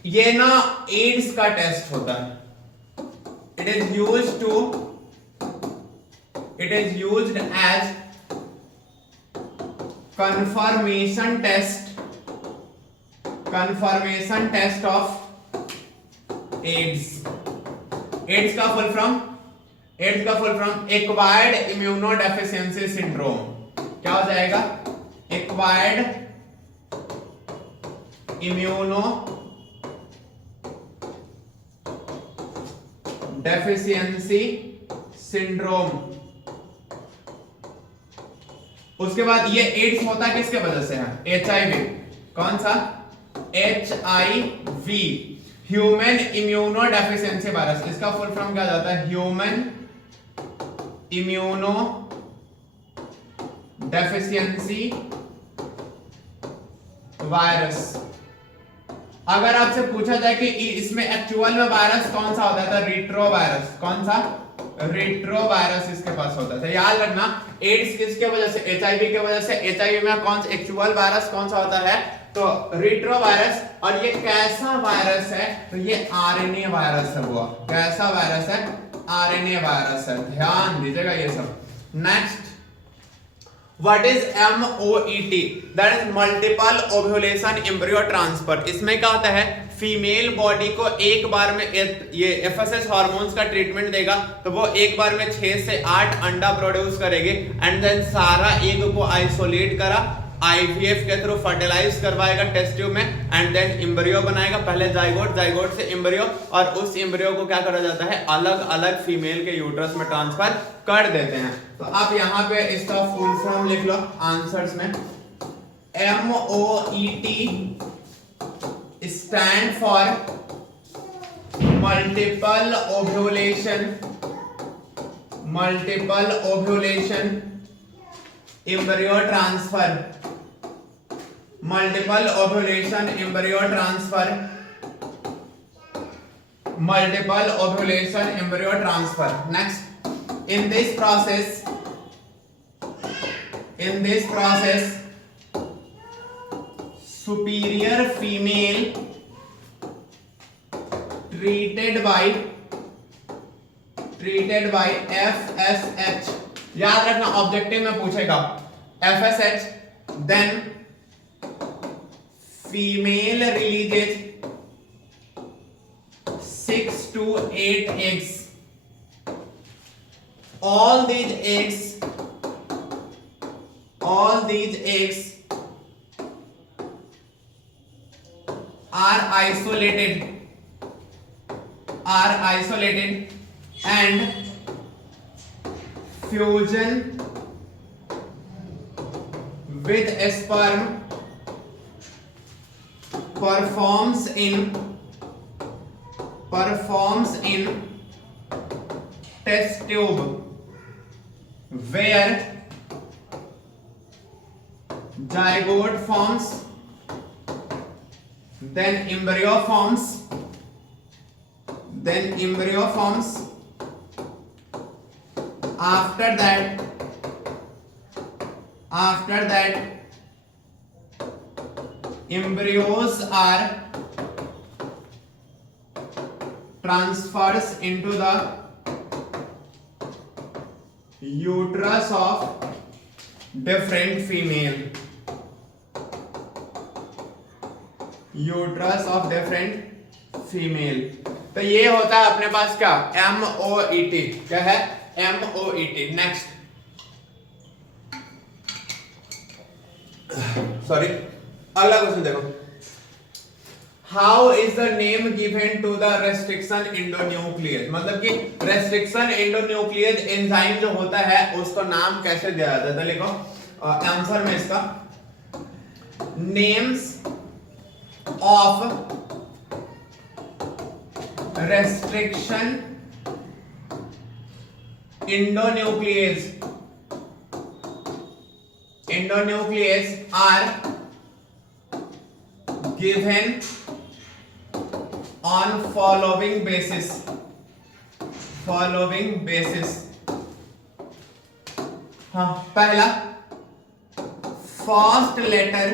ये ना एड्स का टेस्ट होता है। It is used as confirmation test of AIDS। AIDS का full form acquired immunodeficiency syndrome. क्या हो जाएगा, एक्वायर्ड इम्यूनो डेफिशिएंसी सिंड्रोम। उसके बाद ये एड्स होता किसके वजह से है, HIV। कौन सा, HIV, human immuno deficiency virus. इसका फुल फॉर्म क्या जाता है, ह्यूमन इम्यूनो डेफिशिएंसी वायरस। अगर आपसे पूछा जाए कि इसमें एक्चुअल में वायरस कौन सा होता है, तो रिट्रो वायरस। कौन सा, रेट्रोवायरस इसके पास होता है। तो याद रखना एड्स किसके वजह से, एचआईवी के वजह से। एचआईवी में कौन सा एक्चुअल वायरस कौन सा होता है, तो रेट्रोवायरस। और ये कैसा वायरस है, तो ये आरएनए वायरस है। वो कैसा वायरस है, आरएनए वायरस है, ध्यान दीजिएगा ये सब। Next, What is MOET? That is multiple ovulation embryo transfer। इसमें क्या होता है, फीमेल बॉडी को एक बार में ये FSH हार्मोन्स का ट्रीटमेंट देगा तो वो एक बार में 6 से 8 अंडा प्रोड्यूस करेगी एंड देन सारा एग को आइसोलेट करा, IVF के थ्रू फर्टिलाइज करवाएगा टेस्ट ट्यूब में एंड देन एम्ब्रियो बनाएगा। पहले जाइगोट, जाइगोट से एम्ब्रियो, और उस एम्ब्रियो को क्या करा जाता है, अलग अलग फीमेल के यूट्रस में ट्रांसफर कर देते हैं। तो आप यहाँ पे इसका फुल फॉर्म लिख लो आंसर्स में। MOET stand for multiple ovulation embryo transfer, multiple ovulation embryo transfer, multiple ovulation embryo transfer. Next, in this process superior female treated by FSH, याद रखना ऑब्जेक्टिव में पूछेगा FSH, then female releases 6 to 8 eggs. All these eggs are isolated and fusion with sperm performs in test tube where zygote forms, then embryo forms, after that embryos are transfers into the uterus of different female, तो ये होता है अपने पास क्या, MOET। क्या है, MOET। Next, sorry अगला question देखो। How is the name given to the restriction endonuclease, मतलब कि रेस्ट्रिक्शन एंडोन्यूक्लियस एंजाइम जो होता है उसको नाम कैसे दिया जाता है, तो लिखो आंसर में इसका names of restriction endonuclease are given on following basis। हाँ, पहला फर्स्ट लेटर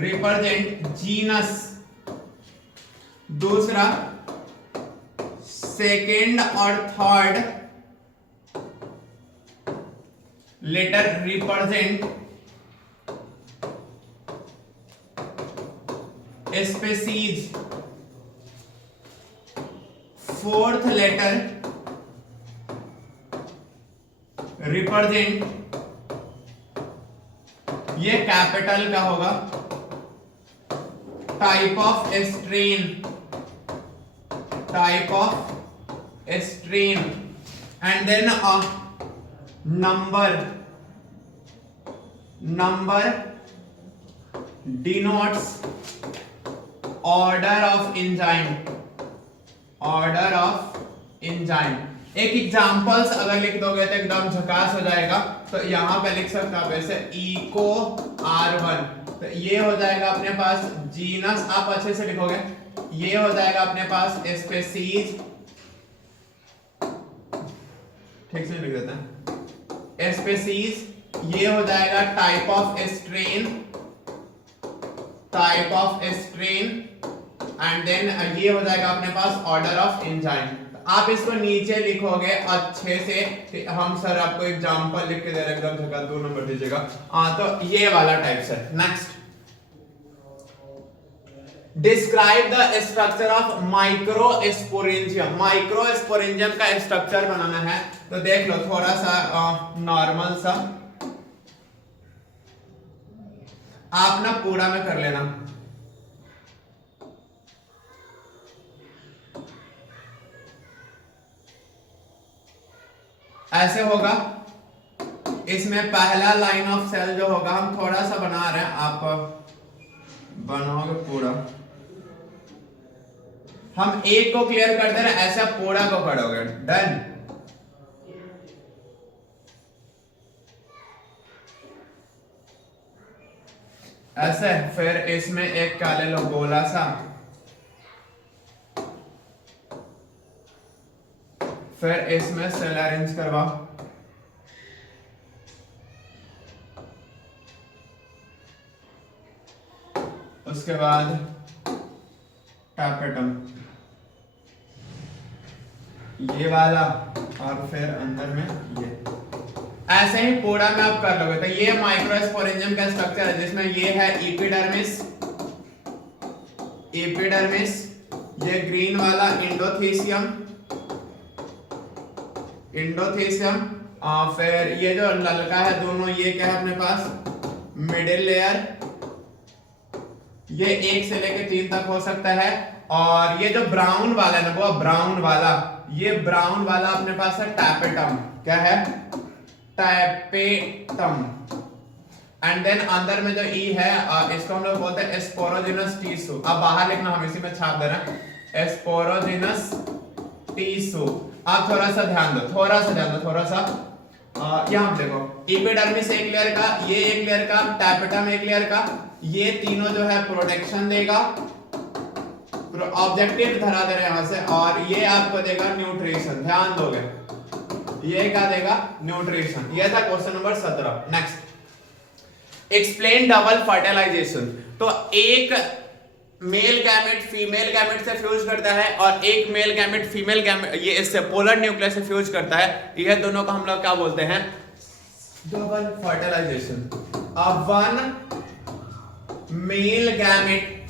रिप्रेजेंट जीनस, दूसरा सेकेंड और third letter represent species, fourth letter represent, ये कैपिटल का होगा, type of strain and then number denotes order of enzyme। एक examples अगर लिख दोगे तो एकदम झकास हो जाएगा। तो यहां पे लिख सकते हो आप ऐसे इको R1 तो ये हो जाएगा अपने पास जीनस, आप अच्छे से लिखोगे, ये हो जाएगा अपने पास स्पेसीज, ठीक से लिख देते हैं स्पेसीज, ये हो जाएगा type of strain, type of strain, and then ये हो जाएगा अपने पास ऑर्डर ऑफ एंजाइम। आप इसको नीचे लिखोगे अच्छे से, हम सर आपको एग्जांपल लिख के दे रहे एकदम जगह 2 नंबर दीजिएगा। तो ये वाला टाइप से। Next, describe the structure of microsporangium. Microsporangium का स्ट्रक्चर बनाना है तो देख लो थोड़ा सा नॉर्मल सा, आप ना पूरा में कर लेना। ऐसे होगा, इसमें पहला लाइन ऑफ सेल जो होगा हम थोड़ा सा बना रहे हैं, आप बनाओगे पूरा, हम एक को क्लियर कर दे रहे हैं, ऐसा पूरा को करोगे। डन। ऐसे फिर इसमें एक क्या ले लो गोला सा, फिर इसमें सेल अरेंज करवा, उसके बाद टैपेटम ये वाला, और फिर अंदर में ये, ऐसे ही पूरा में आप कर लोगे। तो ये माइक्रोस्पोरेंजियम का स्ट्रक्चर है जिसमें ये है एपिडर्मिस, एपिडर्मिस, ये ग्रीन वाला एंडोथेसियम, एंडोथेसियम, फिर ये जो ललका है दोनों, ये क्या है अपने पास मिडिल लेयर, ये 1 से लेके 3 तक हो सकता है, और ये जो ब्राउन वाला है ना वो ब्राउन वाला, ये ब्राउन वाला अपने पास है टैपेटम। क्या है? टैपेटम। एंड देन अंदर में जो ई है इसको हम लोग बोलते हैं स्पोरोजिनस टिश्यू। अब बाहर लिखना, हम इसी में छाप दे रहे हैं, स्पोरोजिनस टिश्यू। आप थोड़ा सा ध्यान दो, थोड़ा सा ध्यान दो, थोड़ा सा यहाँ देखो, एपिडर्मिस एक लेयर का, ये एक लेयर का, टैपेटम एक लेयर का, ये तीनों जो है प्रोटेक्शन देगा, ऑब्जेक्टिव धरा दे रहे हैं यहां से, और ये आपको देगा न्यूट्रिशन। ध्यान दोगे, ये क्या देगा? न्यूट्रिशन। ये था question number 17। Next, explain double fertilization. तो एक मेल गैमेट फीमेल गैमेट से फ्यूज करता है, और एक मेल गैमेट फीमेल गैमेट ये इससे पोलर न्यूक्लियस से फ्यूज करता है। यह दोनों को हम लोग क्या बोलते हैं? Double fertilization. अब one male gamete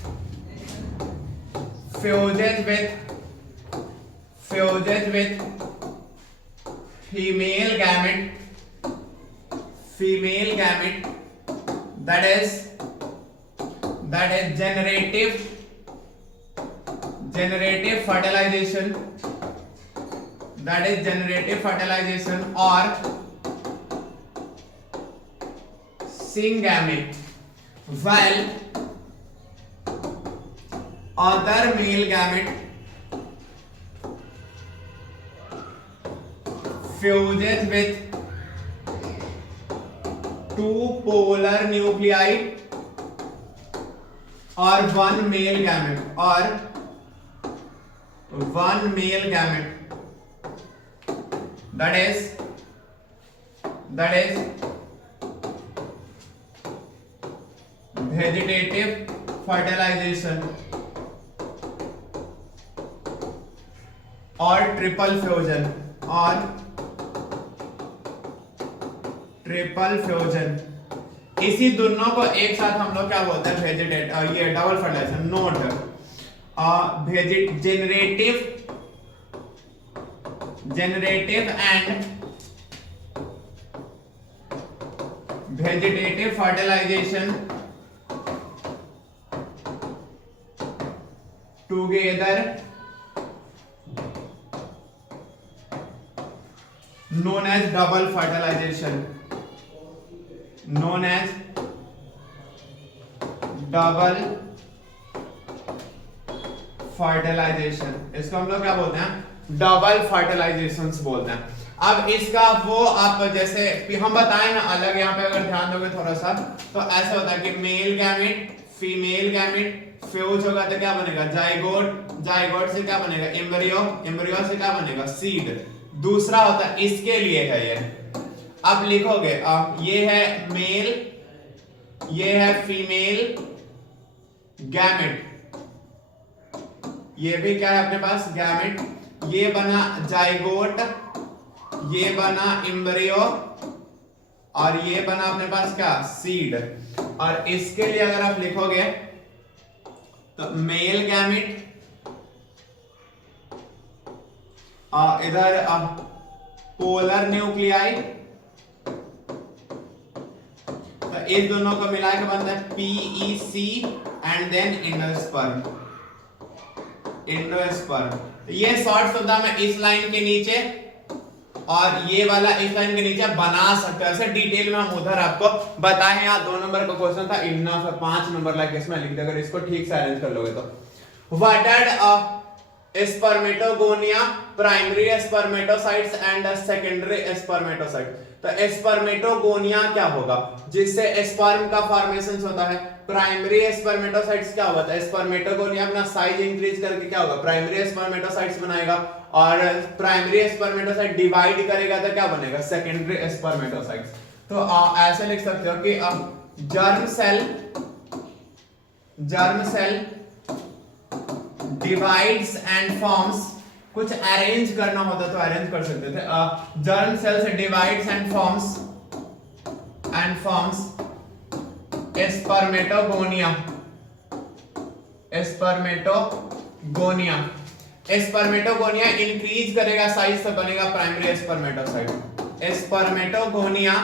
fuses with female gamete, that is generative fertilization, or syngamete, while other male gamete fuses with two polar nuclei or one male gamete, that is vegetative fertilization और triple fusion. इसी दोनों को एक साथ हम लोग क्या बोलते हैं? ये double fertilization. Note, generative and vegetative fertilization together known as double fertilization, इसको हम लोग क्या बोलते हैं? डबल फर्टिलाइजेशंस बोलते हैं। अब इसका वो आप जैसे हम बताएं ना अलग, यहाँ पे अगर ध्यान दोगे थोड़ा सा तो ऐसा होता है कि mail gamete female gamete fuse होगा तो क्या बनेगा जाइगोट, जाइगोट से क्या बनेगा एम्ब्रियो, एम्ब्रियो से क्या बनेगा सीड। दूसरा होता है इसके लिए है ये, अब लिखोगे ये है मेल, ये है फीमेल गैमेट, ये भी क्या है अपने पास गैमेट, ये बना जाइगोट, ये बना एम्ब्रियो और ये बना अपने पास क्या सीड। और इसके लिए अगर आप लिखोगे तो मेल गैमेट इधर पोलर न्यूक्लियाई, तो इस दोनों को मिला के बनता है PEC and then endosperm, endosperm. ये शॉर्ट शब्द मैं इस लाइन के नीचे और ये वाला इस लाइन के नीचे बना सकते हैं, ऐसे डिटेल में हम उधर आपको बताएं। यहाँ 2 नंबर का क्वेश्चन था, इनफ 5 नंबर लाइक इसमें लिख दे, अगर इसको ठीक से अरेंज कर लोगे तो। What are spermatogonia, primary spermatocytes and secondary spermatocyte. तो स्पर्मेटोगोनिया क्या होगा, जिससे स्पर्म का फॉर्मेशन होता है। प्राइमरी स्पर्मेटोसाइट्स क्या होता है, स्पर्मेटोगोनिया अपना साइज इंक्रीज करके क्या होगा प्राइमरी स्पर्मेटोसाइट्स बनाएगा, और प्राइमरी स्पर्मेटोसाइट डिवाइड करेगा तो क्या बनेगा सेकेंडरी स्पर्मेटोसाइट्स। तो ऐसे लिख सकते हो कि germ cell divides and forms, कुछ अरेंज करना होता तो अरेंज कर सकते थे। Germ cells divides and forms spermatogonia, spermatogonia, spermatogonia increase करेगा साइज तो बनेगा primary spermatocyte. Spermatogonia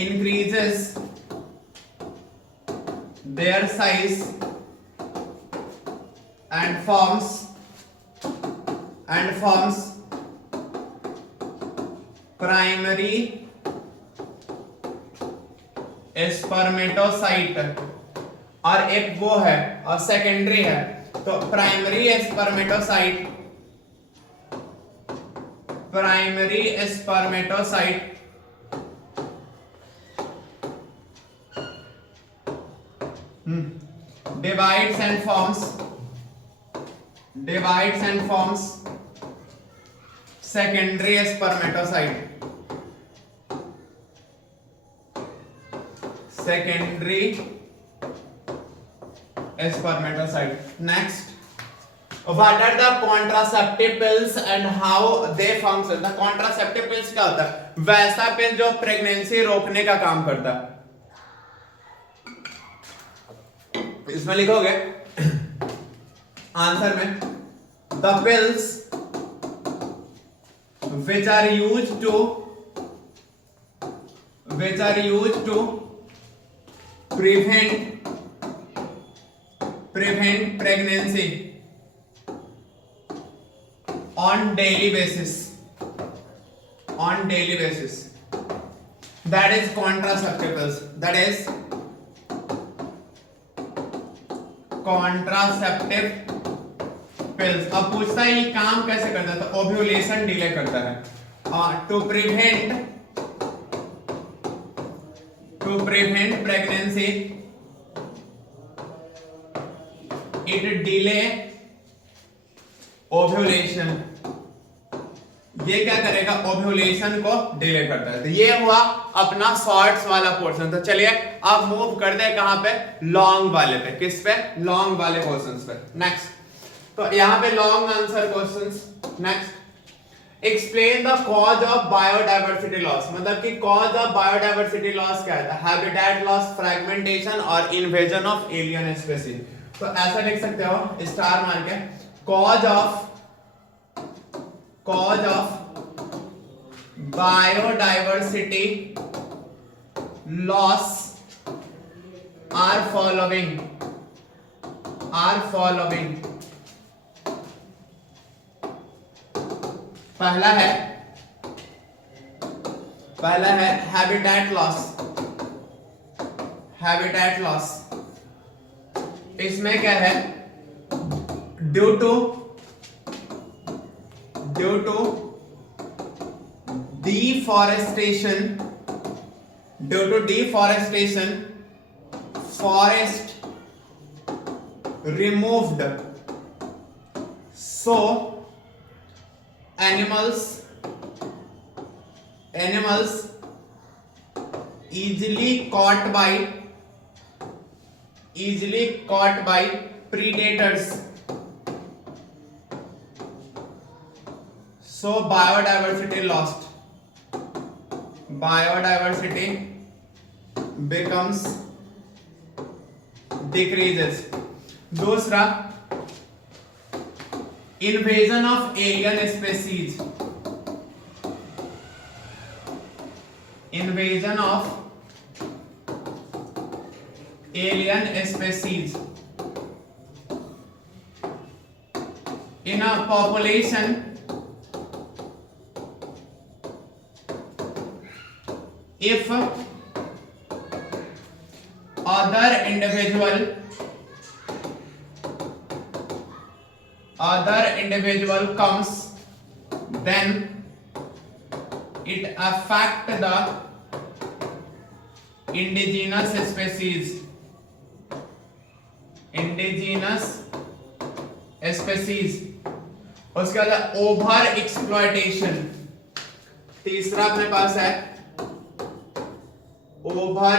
increases their size and forms primary spermatocyte, और एक वो है और सेकेंडरी है। तो primary spermatocyte divides and forms secondary spermatocyte, next, what are the contraceptive pills and how they function। the contraceptive pills क्या होता है, वैसा पिल जो प्रेगनेंसी रोकने का काम करता है। इसमें लिखोगे आंसर में the pills which are used to prevent pregnancy on daily basis, that is contraceptive pills, that is contraceptive pills। अब पूछता है ये काम कैसे करता है, तो ओव्यूलेशन डिले करता है। To prevent pregnancy it delay ovulation, ये क्या करेगा ओव्यूलेशन को डिले करता है। तो ये हुआ अपना शॉर्ट्स वाला पोर्शन। तो चलिए अब मूव कर दे कहां पे, लॉन्ग वाले पे। किस पे, लॉन्ग वाले क्वेश्चंस पे। नेक्स्ट, तो यहां पे long answer questions. Next, explain the cause of biodiversity loss, मतलब कि कॉज ऑफ बायोडायवर्सिटी लॉस क्या है, हैबिटेट लॉस, फ्रैगमेंटेशन और इन्वेजन ऑफ एलियन स्पीशीज। तो ऐसा लिख सकते हो स्टार मार के, cause of biodiversity loss are following। पहला है हैबिटेट लॉस। इसमें क्या है, due to due to deforestation forest removed, so animals easily caught by predators, so biodiversity becomes decreases. दूसरा, invasion of alien species, in a population if other individual comes, then it affect the indigenous species. उसके बाद over exploitation, तीसरा अपने पास है over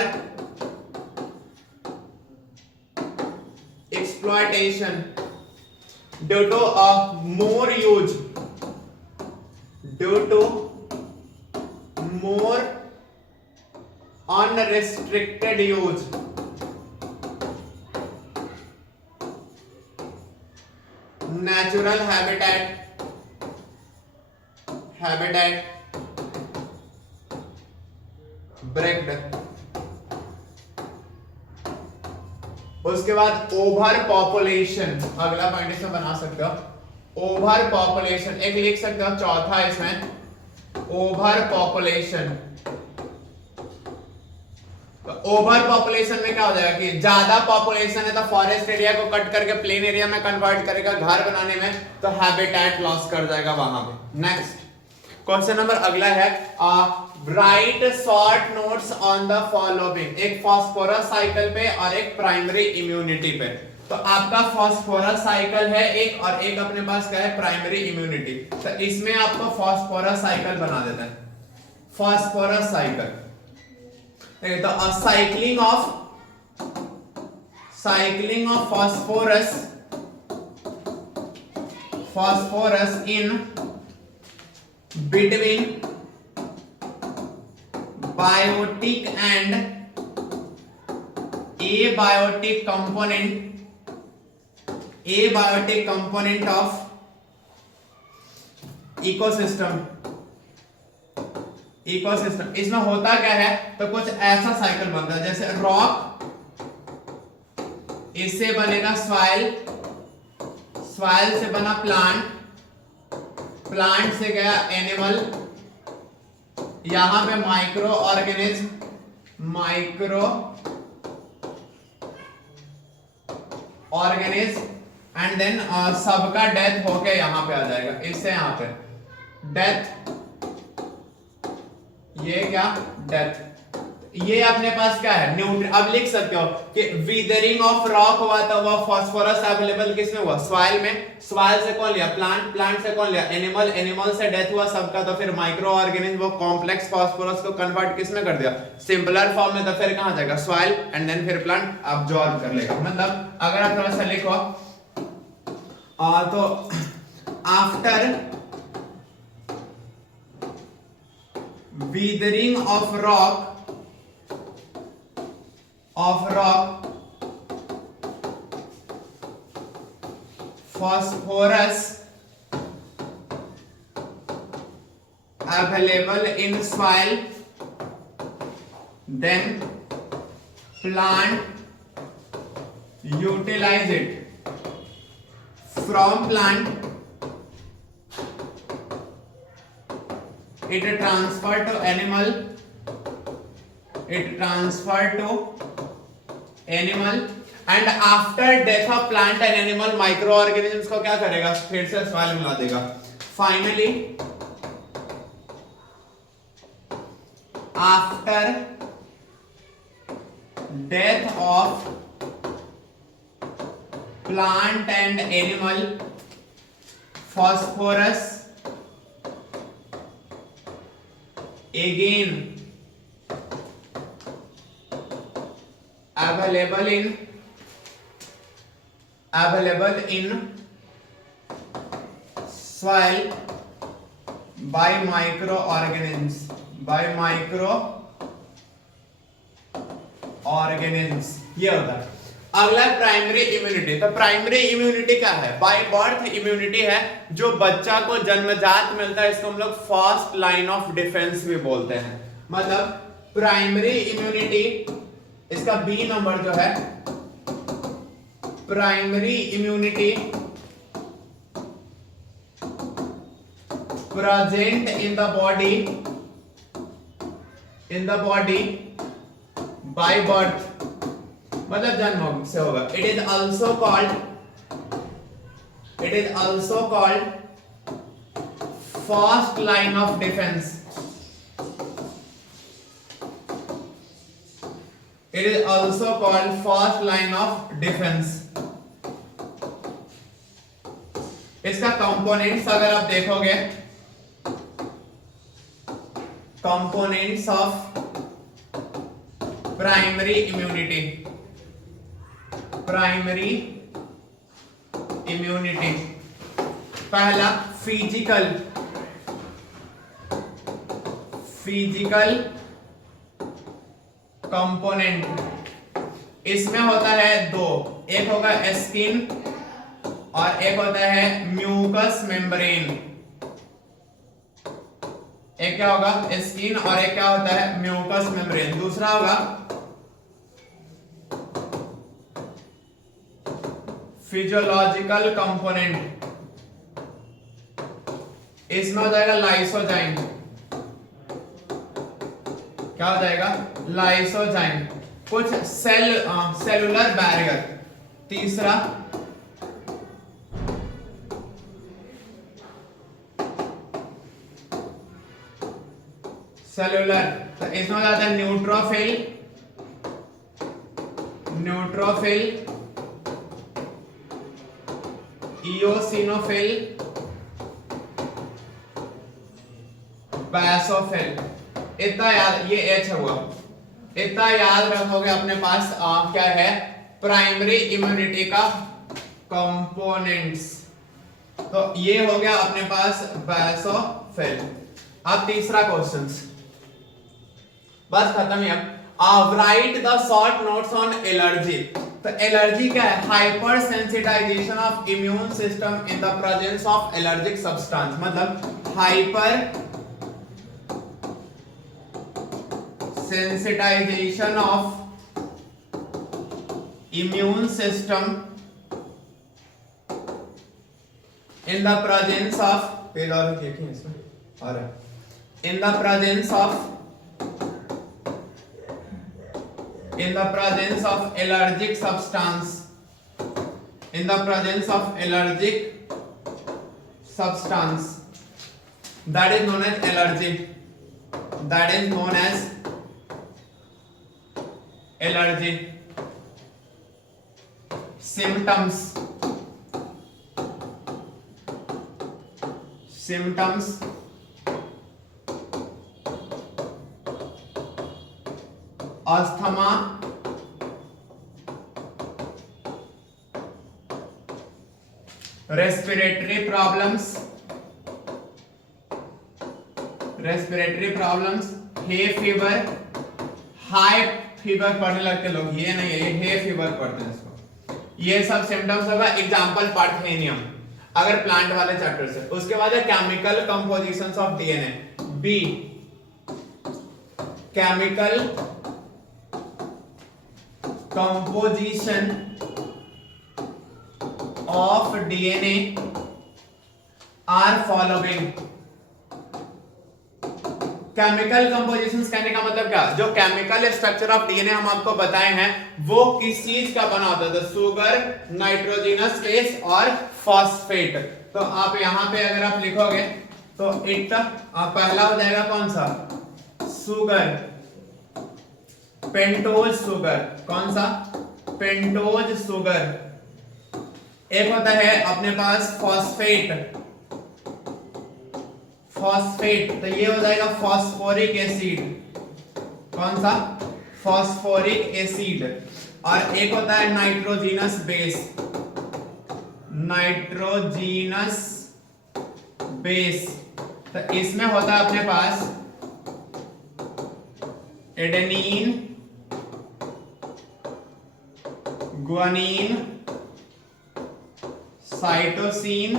exploitation due to more unrestricted use. Natural habitat break. उसके बाद over population, अगला point इसमें बना सकते हो ओवर पॉपुलेशन, एक लिख सकते हो चौथा इसमें ओवर पॉपुलेशन। तो ओवर पॉपुलेशन में क्या हो जाएगा कि ज्यादा पॉपुलेशन है तो फॉरेस्ट एरिया को कट करके प्लेन एरिया में कन्वर्ट करेगा घर बनाने में, तो हैबिटेट लॉस कर जाएगा वहां पे। नेक्स्ट क्वेश्चन नंबर अगला है, right short notes on the following, एक फॉस्फोरस साइकिल पे और एक प्राइमरी इम्यूनिटी पे। तो आपका फॉस्फोरस साइकिल है एक, और एक अपने पास क्या है प्राइमरी इम्यूनिटी। तो इसमें आपको फॉस्फोरस साइकिल बना देते हैं, फॉस्फोरस साइकिल। तो cycling of phosphorus in between biotic and abiotic component of ecosystem। इसमें होता क्या है, तो कुछ ऐसा साइकिल बनता है जैसे रॉक, इससे बनेगा सॉइल से बना प्लांट से गया एनिमल, यहां पे माइक्रो ऑर्गेनिज्म एंड देन सबका डेथ होके यहां पे आ जाएगा, इससे यहां पे डेथ, ये क्या डेथ। ये अपने पास क्या है न्यूट्रिएंट। अब लिख सकते हो कि वीदरिंग ऑफ रॉक हुआ तो वह फास्फोरस अवेलेबल किसमें हुआ, सॉइल में। सॉइल से कौन लिया प्लांट से कौन लिया एनिमल से डेथ हुआ सबका, तो फिर माइक्रो ऑर्गेनिज्म वो कॉम्प्लेक्स फास्फोरस को कन्वर्ट किसमें कर दिया सिंपलर फॉर्म में, तो फिर कहां जाएगा सॉइल एंड देन फिर प्लांट अब्सॉर्ब कर लेगा। मतलब अगर आप थोड़ा सा लिखो तो after weathering of rock phosphorus available in soil, then plant utilize it from plant, it transfer to animal and after death of plant and animal microorganisms को क्या करेगा फिर से सॉइल मिला देगा। Finally after death of plant and animal phosphorus again available in soil by microorganisms ये होता है। अगला प्राइमरी इम्यूनिटी। तो प्राइमरी इम्यूनिटी क्या है? बाय बर्थ इम्यूनिटी है, जो बच्चा को जन्मजात मिलता है, इसको हम लोग फर्स्ट लाइन ऑफ डिफेंस भी बोलते हैं। मतलब प्राइमरी इम्यूनिटी, इसका बी नंबर जो है, primary immunity present in the body by birth, मतलब जन्म से होगा। It is also called first line of defence. It is also called first line of defence. इसका कंपोनेंट्स अगर आप देखोगे, कंपोनेंट्स ऑफ प्राइमरी इम्यूनिटी, पहला फिजिकल कंपोनेंट, इसमें होता है दो, एक होगा स्किन और एक होता है म्यूकस मेम्ब्रेन। एक क्या होगा? स्किन, और एक क्या होता है? Mucous membrane. दूसरा होगा फिजियोलॉजिकल कंपोनेंट, इसमें हो जाएगा लाइसोजाइम। क्या हो जाएगा? लाइसोजाइम, कुछ सेलुलर बैरियर। तीसरा सेलुलर, तो इसमें हो जाता है न्यूट्रोफिल, इओसिनोफिल, बैसोफिल। इतना याद, ये एच हुआ, इतना याद रखोगे अपने पास। क्या है प्राइमरी इम्यूनिटी का कंपोनेंट्स? तो ये हो गया अपने पास बैसोफिल। अब तीसरा क्वेश्चन, बस खत्म है। अब write the short notes on allergy. तो एलर्जी क्या है? Hyper sensitization of immune system in the presence of allergic substance. मतलब hyper sensitization of immune system in the presence of, page और देखिए इसमें, और in the presence of allergic substance, that is known as allergy, symptoms asthma, respiratory problems, hay fever, high fever पढ़ने लगते लोग, ये नहीं है, ये हे फीवर पढ़ते हैं इसको। ये सब सिम्टम्स होगा। एग्जांपल पार्थेनियम, अगर प्लांट वाले चैप्टर से। उसके बाद है chemical compositions of DNA. B, chemical composition of DNA are following। Chemical compositions कहने का मतलब क्या? जो केमिकल स्ट्रक्चर ऑफ डीएनए हम आपको बताए हैं, वो किस चीज का बना होता है? शुगर, नाइट्रोजनस बेस और फॉस्फेट। तो आप यहाँ पे अगर आप लिखोगे तो इट पहला हो जाएगा कौन सा, सुगर, पेंटोज सुगर, कौन सा, पेंटोज सुगर। एक होता है अपने पास फॉस्फेट, फॉस्फेट, तो ये हो जाएगा फॉस्फोरिक एसिड, कौन सा, फॉस्फोरिक एसिड। और एक होता है नाइट्रोजीनस बेस, नाइट्रोजीनस बेस, तो इसमें होता है अपने पास एडेनिन, गुआनिन, साइटोसिन,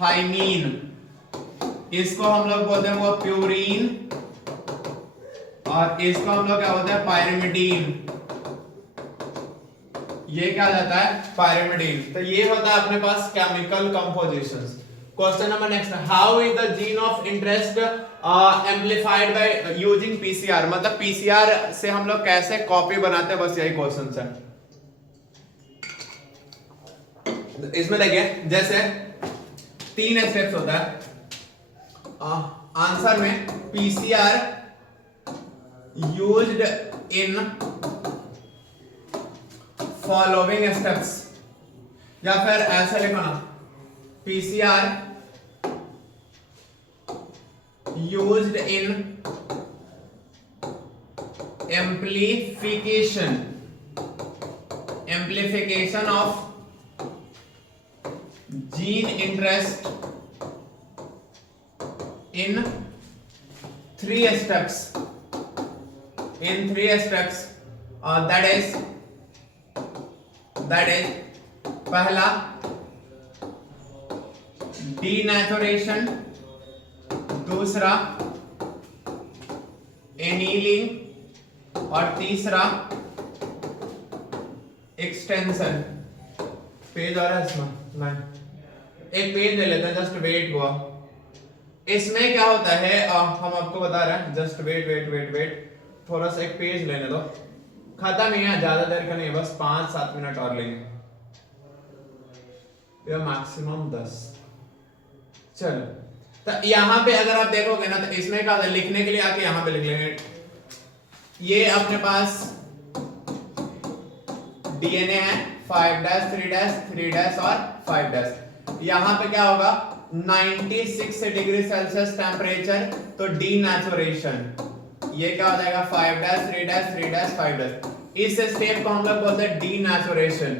थाइमीन, इसको हम लोग बोलते हैं वो प्यूरीन, और इसको हम लोग क्या बोलते हैं, पायरिमिडीन। ये क्या जाता है, पायरिमिडीन। तो ये होता है अपने पास chemical compositions. Question number next, how is the gene of interest amplified by using PCR, मतलब पीसीआर से हम लोग कैसे कॉपी बनाते हैं, बस यही क्वेश्चन है। इसमें देखिए जैसे 3 स्टेप्स होता है आंसर में, PCR used in following steps, या फिर ऐसे लिखो ना, PCR used in amplification, amplification of gene interest in 3 steps, in 3 steps, that is पहला denaturation, दूसरा annealing, और तीसरा एक्सटेंशन। पेज आ रहा है इसमें, नहीं, एक पेज ले लेते हैं, जस्ट वेट हुआ। इसमें क्या होता है, हम आपको बता रहे हैं, जस्ट वेट, थोड़ा सा एक पेज लेने दो, खत्म ही है, ज्यादा देर का नहीं, बस 5-7 मिनट और लेंगे, या मैक्सिमम 10। चलो, तो यहाँ पे अगर आप देखोगे ना, तो इसमें क्या होता है, लिखने के लिए आके यहाँ पे लिख लेंगे, ये अपने पास डीएनए है, 5' 3' और 5'। यहाँ पे क्या होगा, 96 डिग्री सेल्सियस टेम्परेचर, तो डीनेचुरेशन, ये क्या हो जाएगा, 5' 3' 5'। इस स्टेप को हम लोग बोलते हैं डीनेचुरेशन,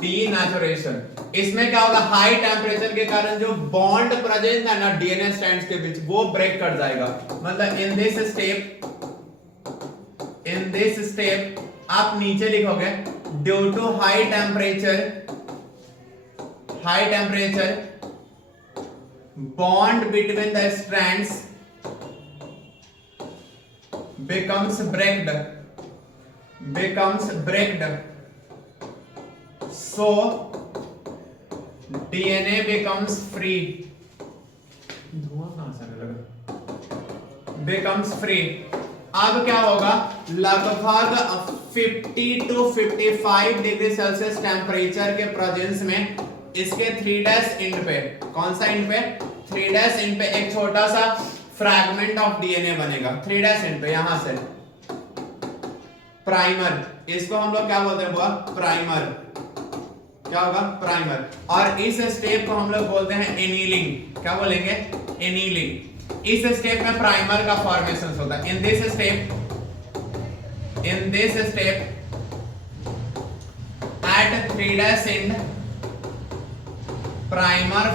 डीनेचुरेशन। इसमें क्या होगा, हाई टेम्परेचर के कारण जो बॉन्ड प्रेजेंट है ना डीएनए स्ट्रैंड्स के बीच, वो ब्रेक कर जाएगा। मतलब इन दिस स्टेप आप नीचे लिखोगे, due to high temperature bond between the strands becomes breaked, so DNA becomes free, धुआं कहां से आने लगा, becomes free। अब क्या होगा, लगभग 50 to 55 डिग्री सेल्सियस टेम्परेचर के प्रेजेंस में इसके 3' एंड पे, कौन सा एंड पे, 3' एंड पे एक छोटा सा फ्रैगमेंट ऑफ डीएनए बनेगा, 3' एंड पे, यहां से प्राइमर, इसको हम लोग क्या बोलते हैं, बुआ, प्राइमर, क्या होगा, प्राइमर। और इस स्टेप को हम लोग बोलते हैं एनीलिंग, क्या बोलेंगे, एनीलिंग। इस स्टेप में प्राइमर का फॉर्मेशन होता है। In this step at 3' end primer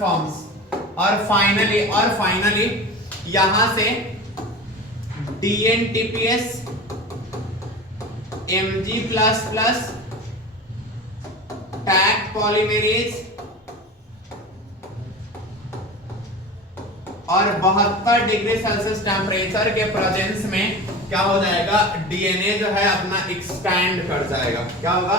forms, और फाइनली यहां से DNTPS Mg++ टैग पॉलीमेरेज और 72 डिग्री सेल्सियस टेम्परेचर के प्रेजेंस में क्या हो जाएगा, डीएनए जो है अपना एक्सपैंड कर जाएगा। क्या होगा,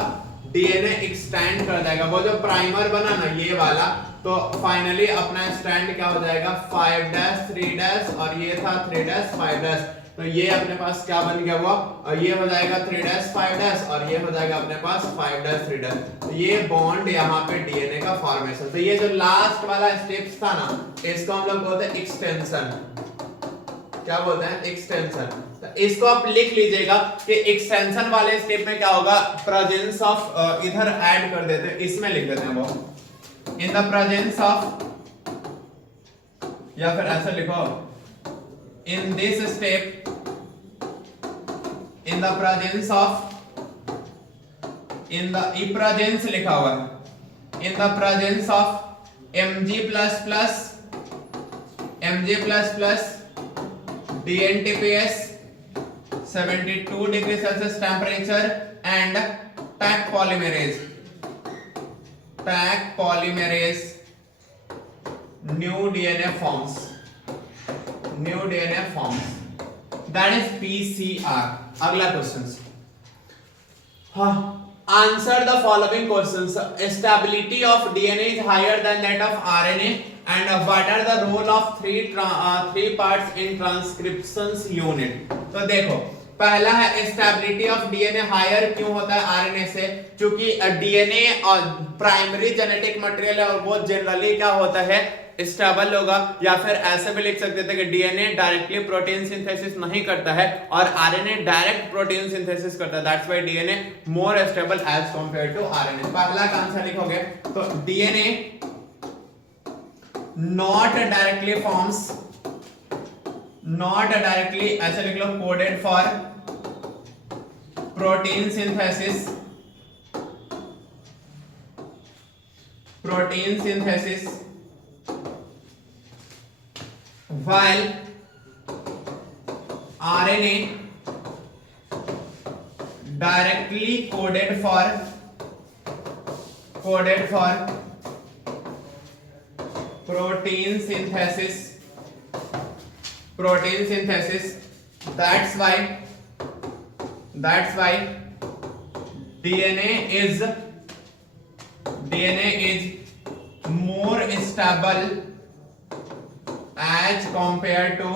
डीएनए एक्सटेंड कर जाएगा। वो जो प्राइमर बना ना ये वाला, तो फाइनली अपना स्ट्रैंड क्या हो जाएगा, 5' 3' और ये था 3' 5'। तो ये अपने पास क्या बन गया हुआ, ये हो जाएगा 3' 5' और ये हो जाएगा अपने पास 5' 3'। तो ये बॉन्ड यहाँ पे डीएनए का फॉर्मेशन। तो ये जो लास्ट वाला स्टेप्स था ना, इसको हम लोग बोलते हैं एक्सटेंशन। क्या बोलते हैं? एक्सटेंशन। तो इसको आप लिख लीजिएगा कि एक्सटेंशन वाले स्टेप में क्या होगा, प्रेजेंस ऑफ, इधर ऐड कर देते हैं, इसमें लिख देते हैं वो, इन द प्रेजेंस ऑफ, या फिर ऐसा लिखो, in this step, in the presence of, in the presence लिखा हुआ है, इन the presence of Mg++ DNTPS 72 degree Celsius temperature and Taq polymerase new DNA forms, that is PCR। अगला क्वेश्चन, हाँ, answer the following questions। Stability of DNA is higher than that of RNA, and what are the role of three parts in transcription unit। तो देखो, पहला है stability of DNA higher क्यों होता है RNA से, क्योंकि डीएनए और प्राइमरी जेनेटिक मटेरियल है और वो जनरली क्या होता है, स्टेबल होगा। या फिर ऐसे भी लिख सकते थे कि डीएनए डायरेक्टली प्रोटीन सिंथेसिस नहीं करता है और आरएनए डायरेक्ट प्रोटीन सिंथेसिस करता है, that's why DNA more stable as compared to RNA. पहला का आंसर लिखोगे तो DNA not directly forms, not directly ऐसे लिख लो, coded for protein synthesis, while RNA directly coded for protein synthesis, that's why DNA is more stable as compared to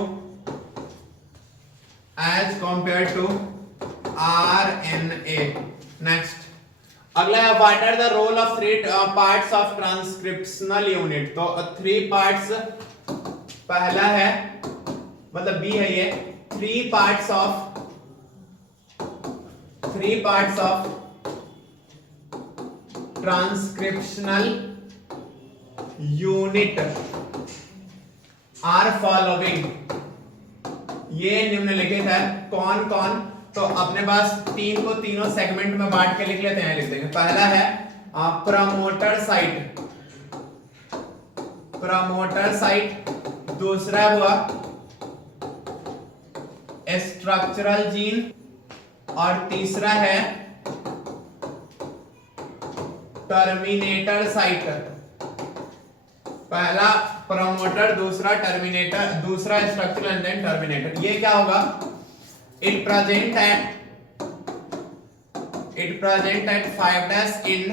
RNA। Next, अगला है what are the role of three parts of transcriptional unit. तो three parts, पहला है मतलब B है ये, three parts of transcriptional unit are following. ये निम्नलिखित है, कौन कौन? तो अपने पास तीन को तीनों सेगमेंट में बांट के लिख लेते हैं, लिख देंगे। पहला है प्रमोटर साइट, दूसरा हुआ स्ट्रक्चरल जीन और तीसरा है टर्मिनेटर साइट। पहला प्रमोटर, दूसरा टर्मिनेटर, दूसरा स्ट्रक्चरल एंड देन टर्मिनेटर। ये क्या होगा? It present at 5' end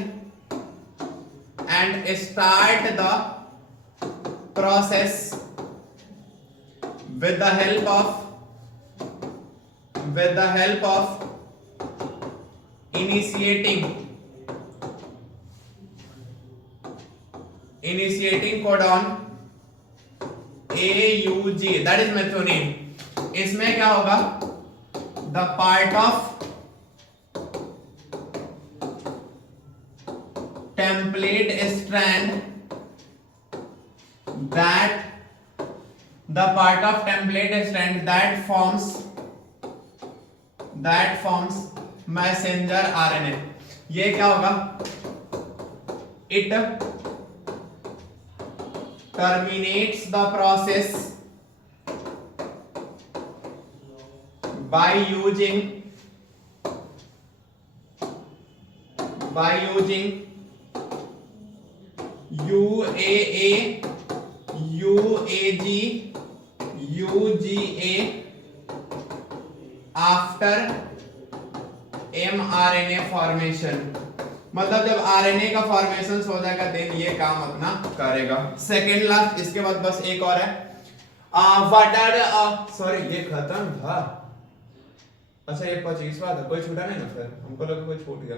and start the process with the help of initiating codon AUG, that is methionine। इसमें क्या होगा? The part of template strand that forms messenger RNA। ये क्या होगा? It terminates the process by using UAA, UAG, UGA after mRNA formation। मतलब जब RNA का formation हो जाएगा देन ये काम अपना करेगा। सेकेंड लास्ट, इसके बाद बस एक और है, व्हाट आर, सॉरी ये खत्म था। अच्छा ये 25वां था, कोई छूटा नहीं ना फिर, हमको लगा कोई छूट गया।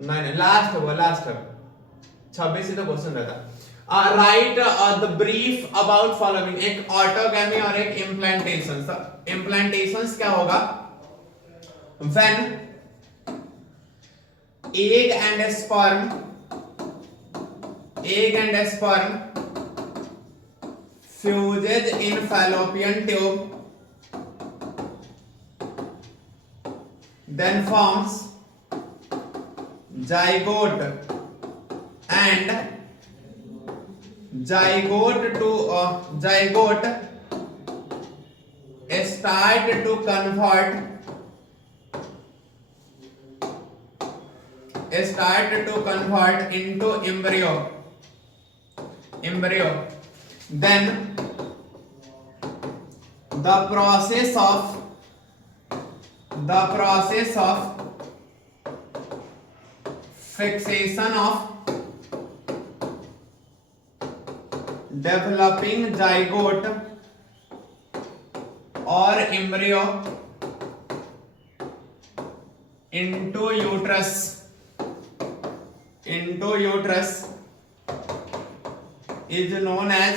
नहीं नहीं लास्ट है वो, लास्ट है, 26 ही तो क्वेश्चन रहता। Right the brief about following, एक ऑटोगैमी और एक इम्प्लांटेशन। इम्प्लांटेशंस क्या होगा, when egg and sperm fuses in fallopian tube, then forms zygote, and zygote start to convert into embryo, then the process of fixation of developing zygote or embryo into uterus is known as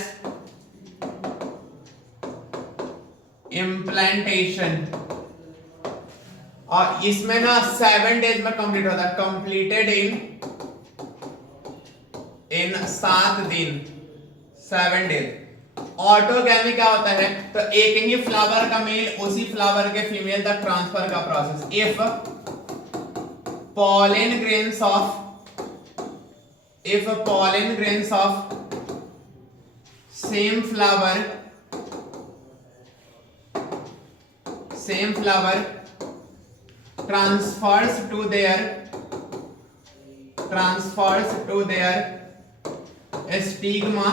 implantation। और इसमें ना 7 days में complete होता है, completed in 7 दिन, 7 days. Autogamy क्या होता है, तो एक ही फ्लावर का मेल उसी फ्लावर के फीमेल तक ट्रांसफर का process. If pollen grains of same flower transfers to their stigma,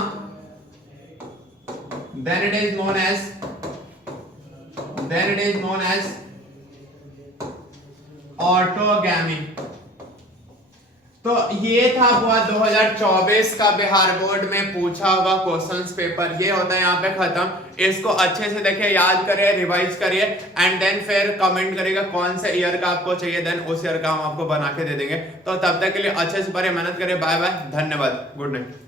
then it is known as autogamy. तो ये था हुआ 2024 का बिहार बोर्ड में पूछा हुआ क्वेश्चंस पेपर। ये होता है यहाँ पे खत्म। इसको अच्छे से देखिए, याद करिए, रिवाइज करिए एंड देन फिर कमेंट करिएगा कौन से ईयर का आपको चाहिए, देन उस ईयर का हम आपको बना के दे देंगे। तो तब तक के लिए अच्छे से पढ़िए, मेहनत करिए। बाय बाय, धन्यवाद, गुड नाइट।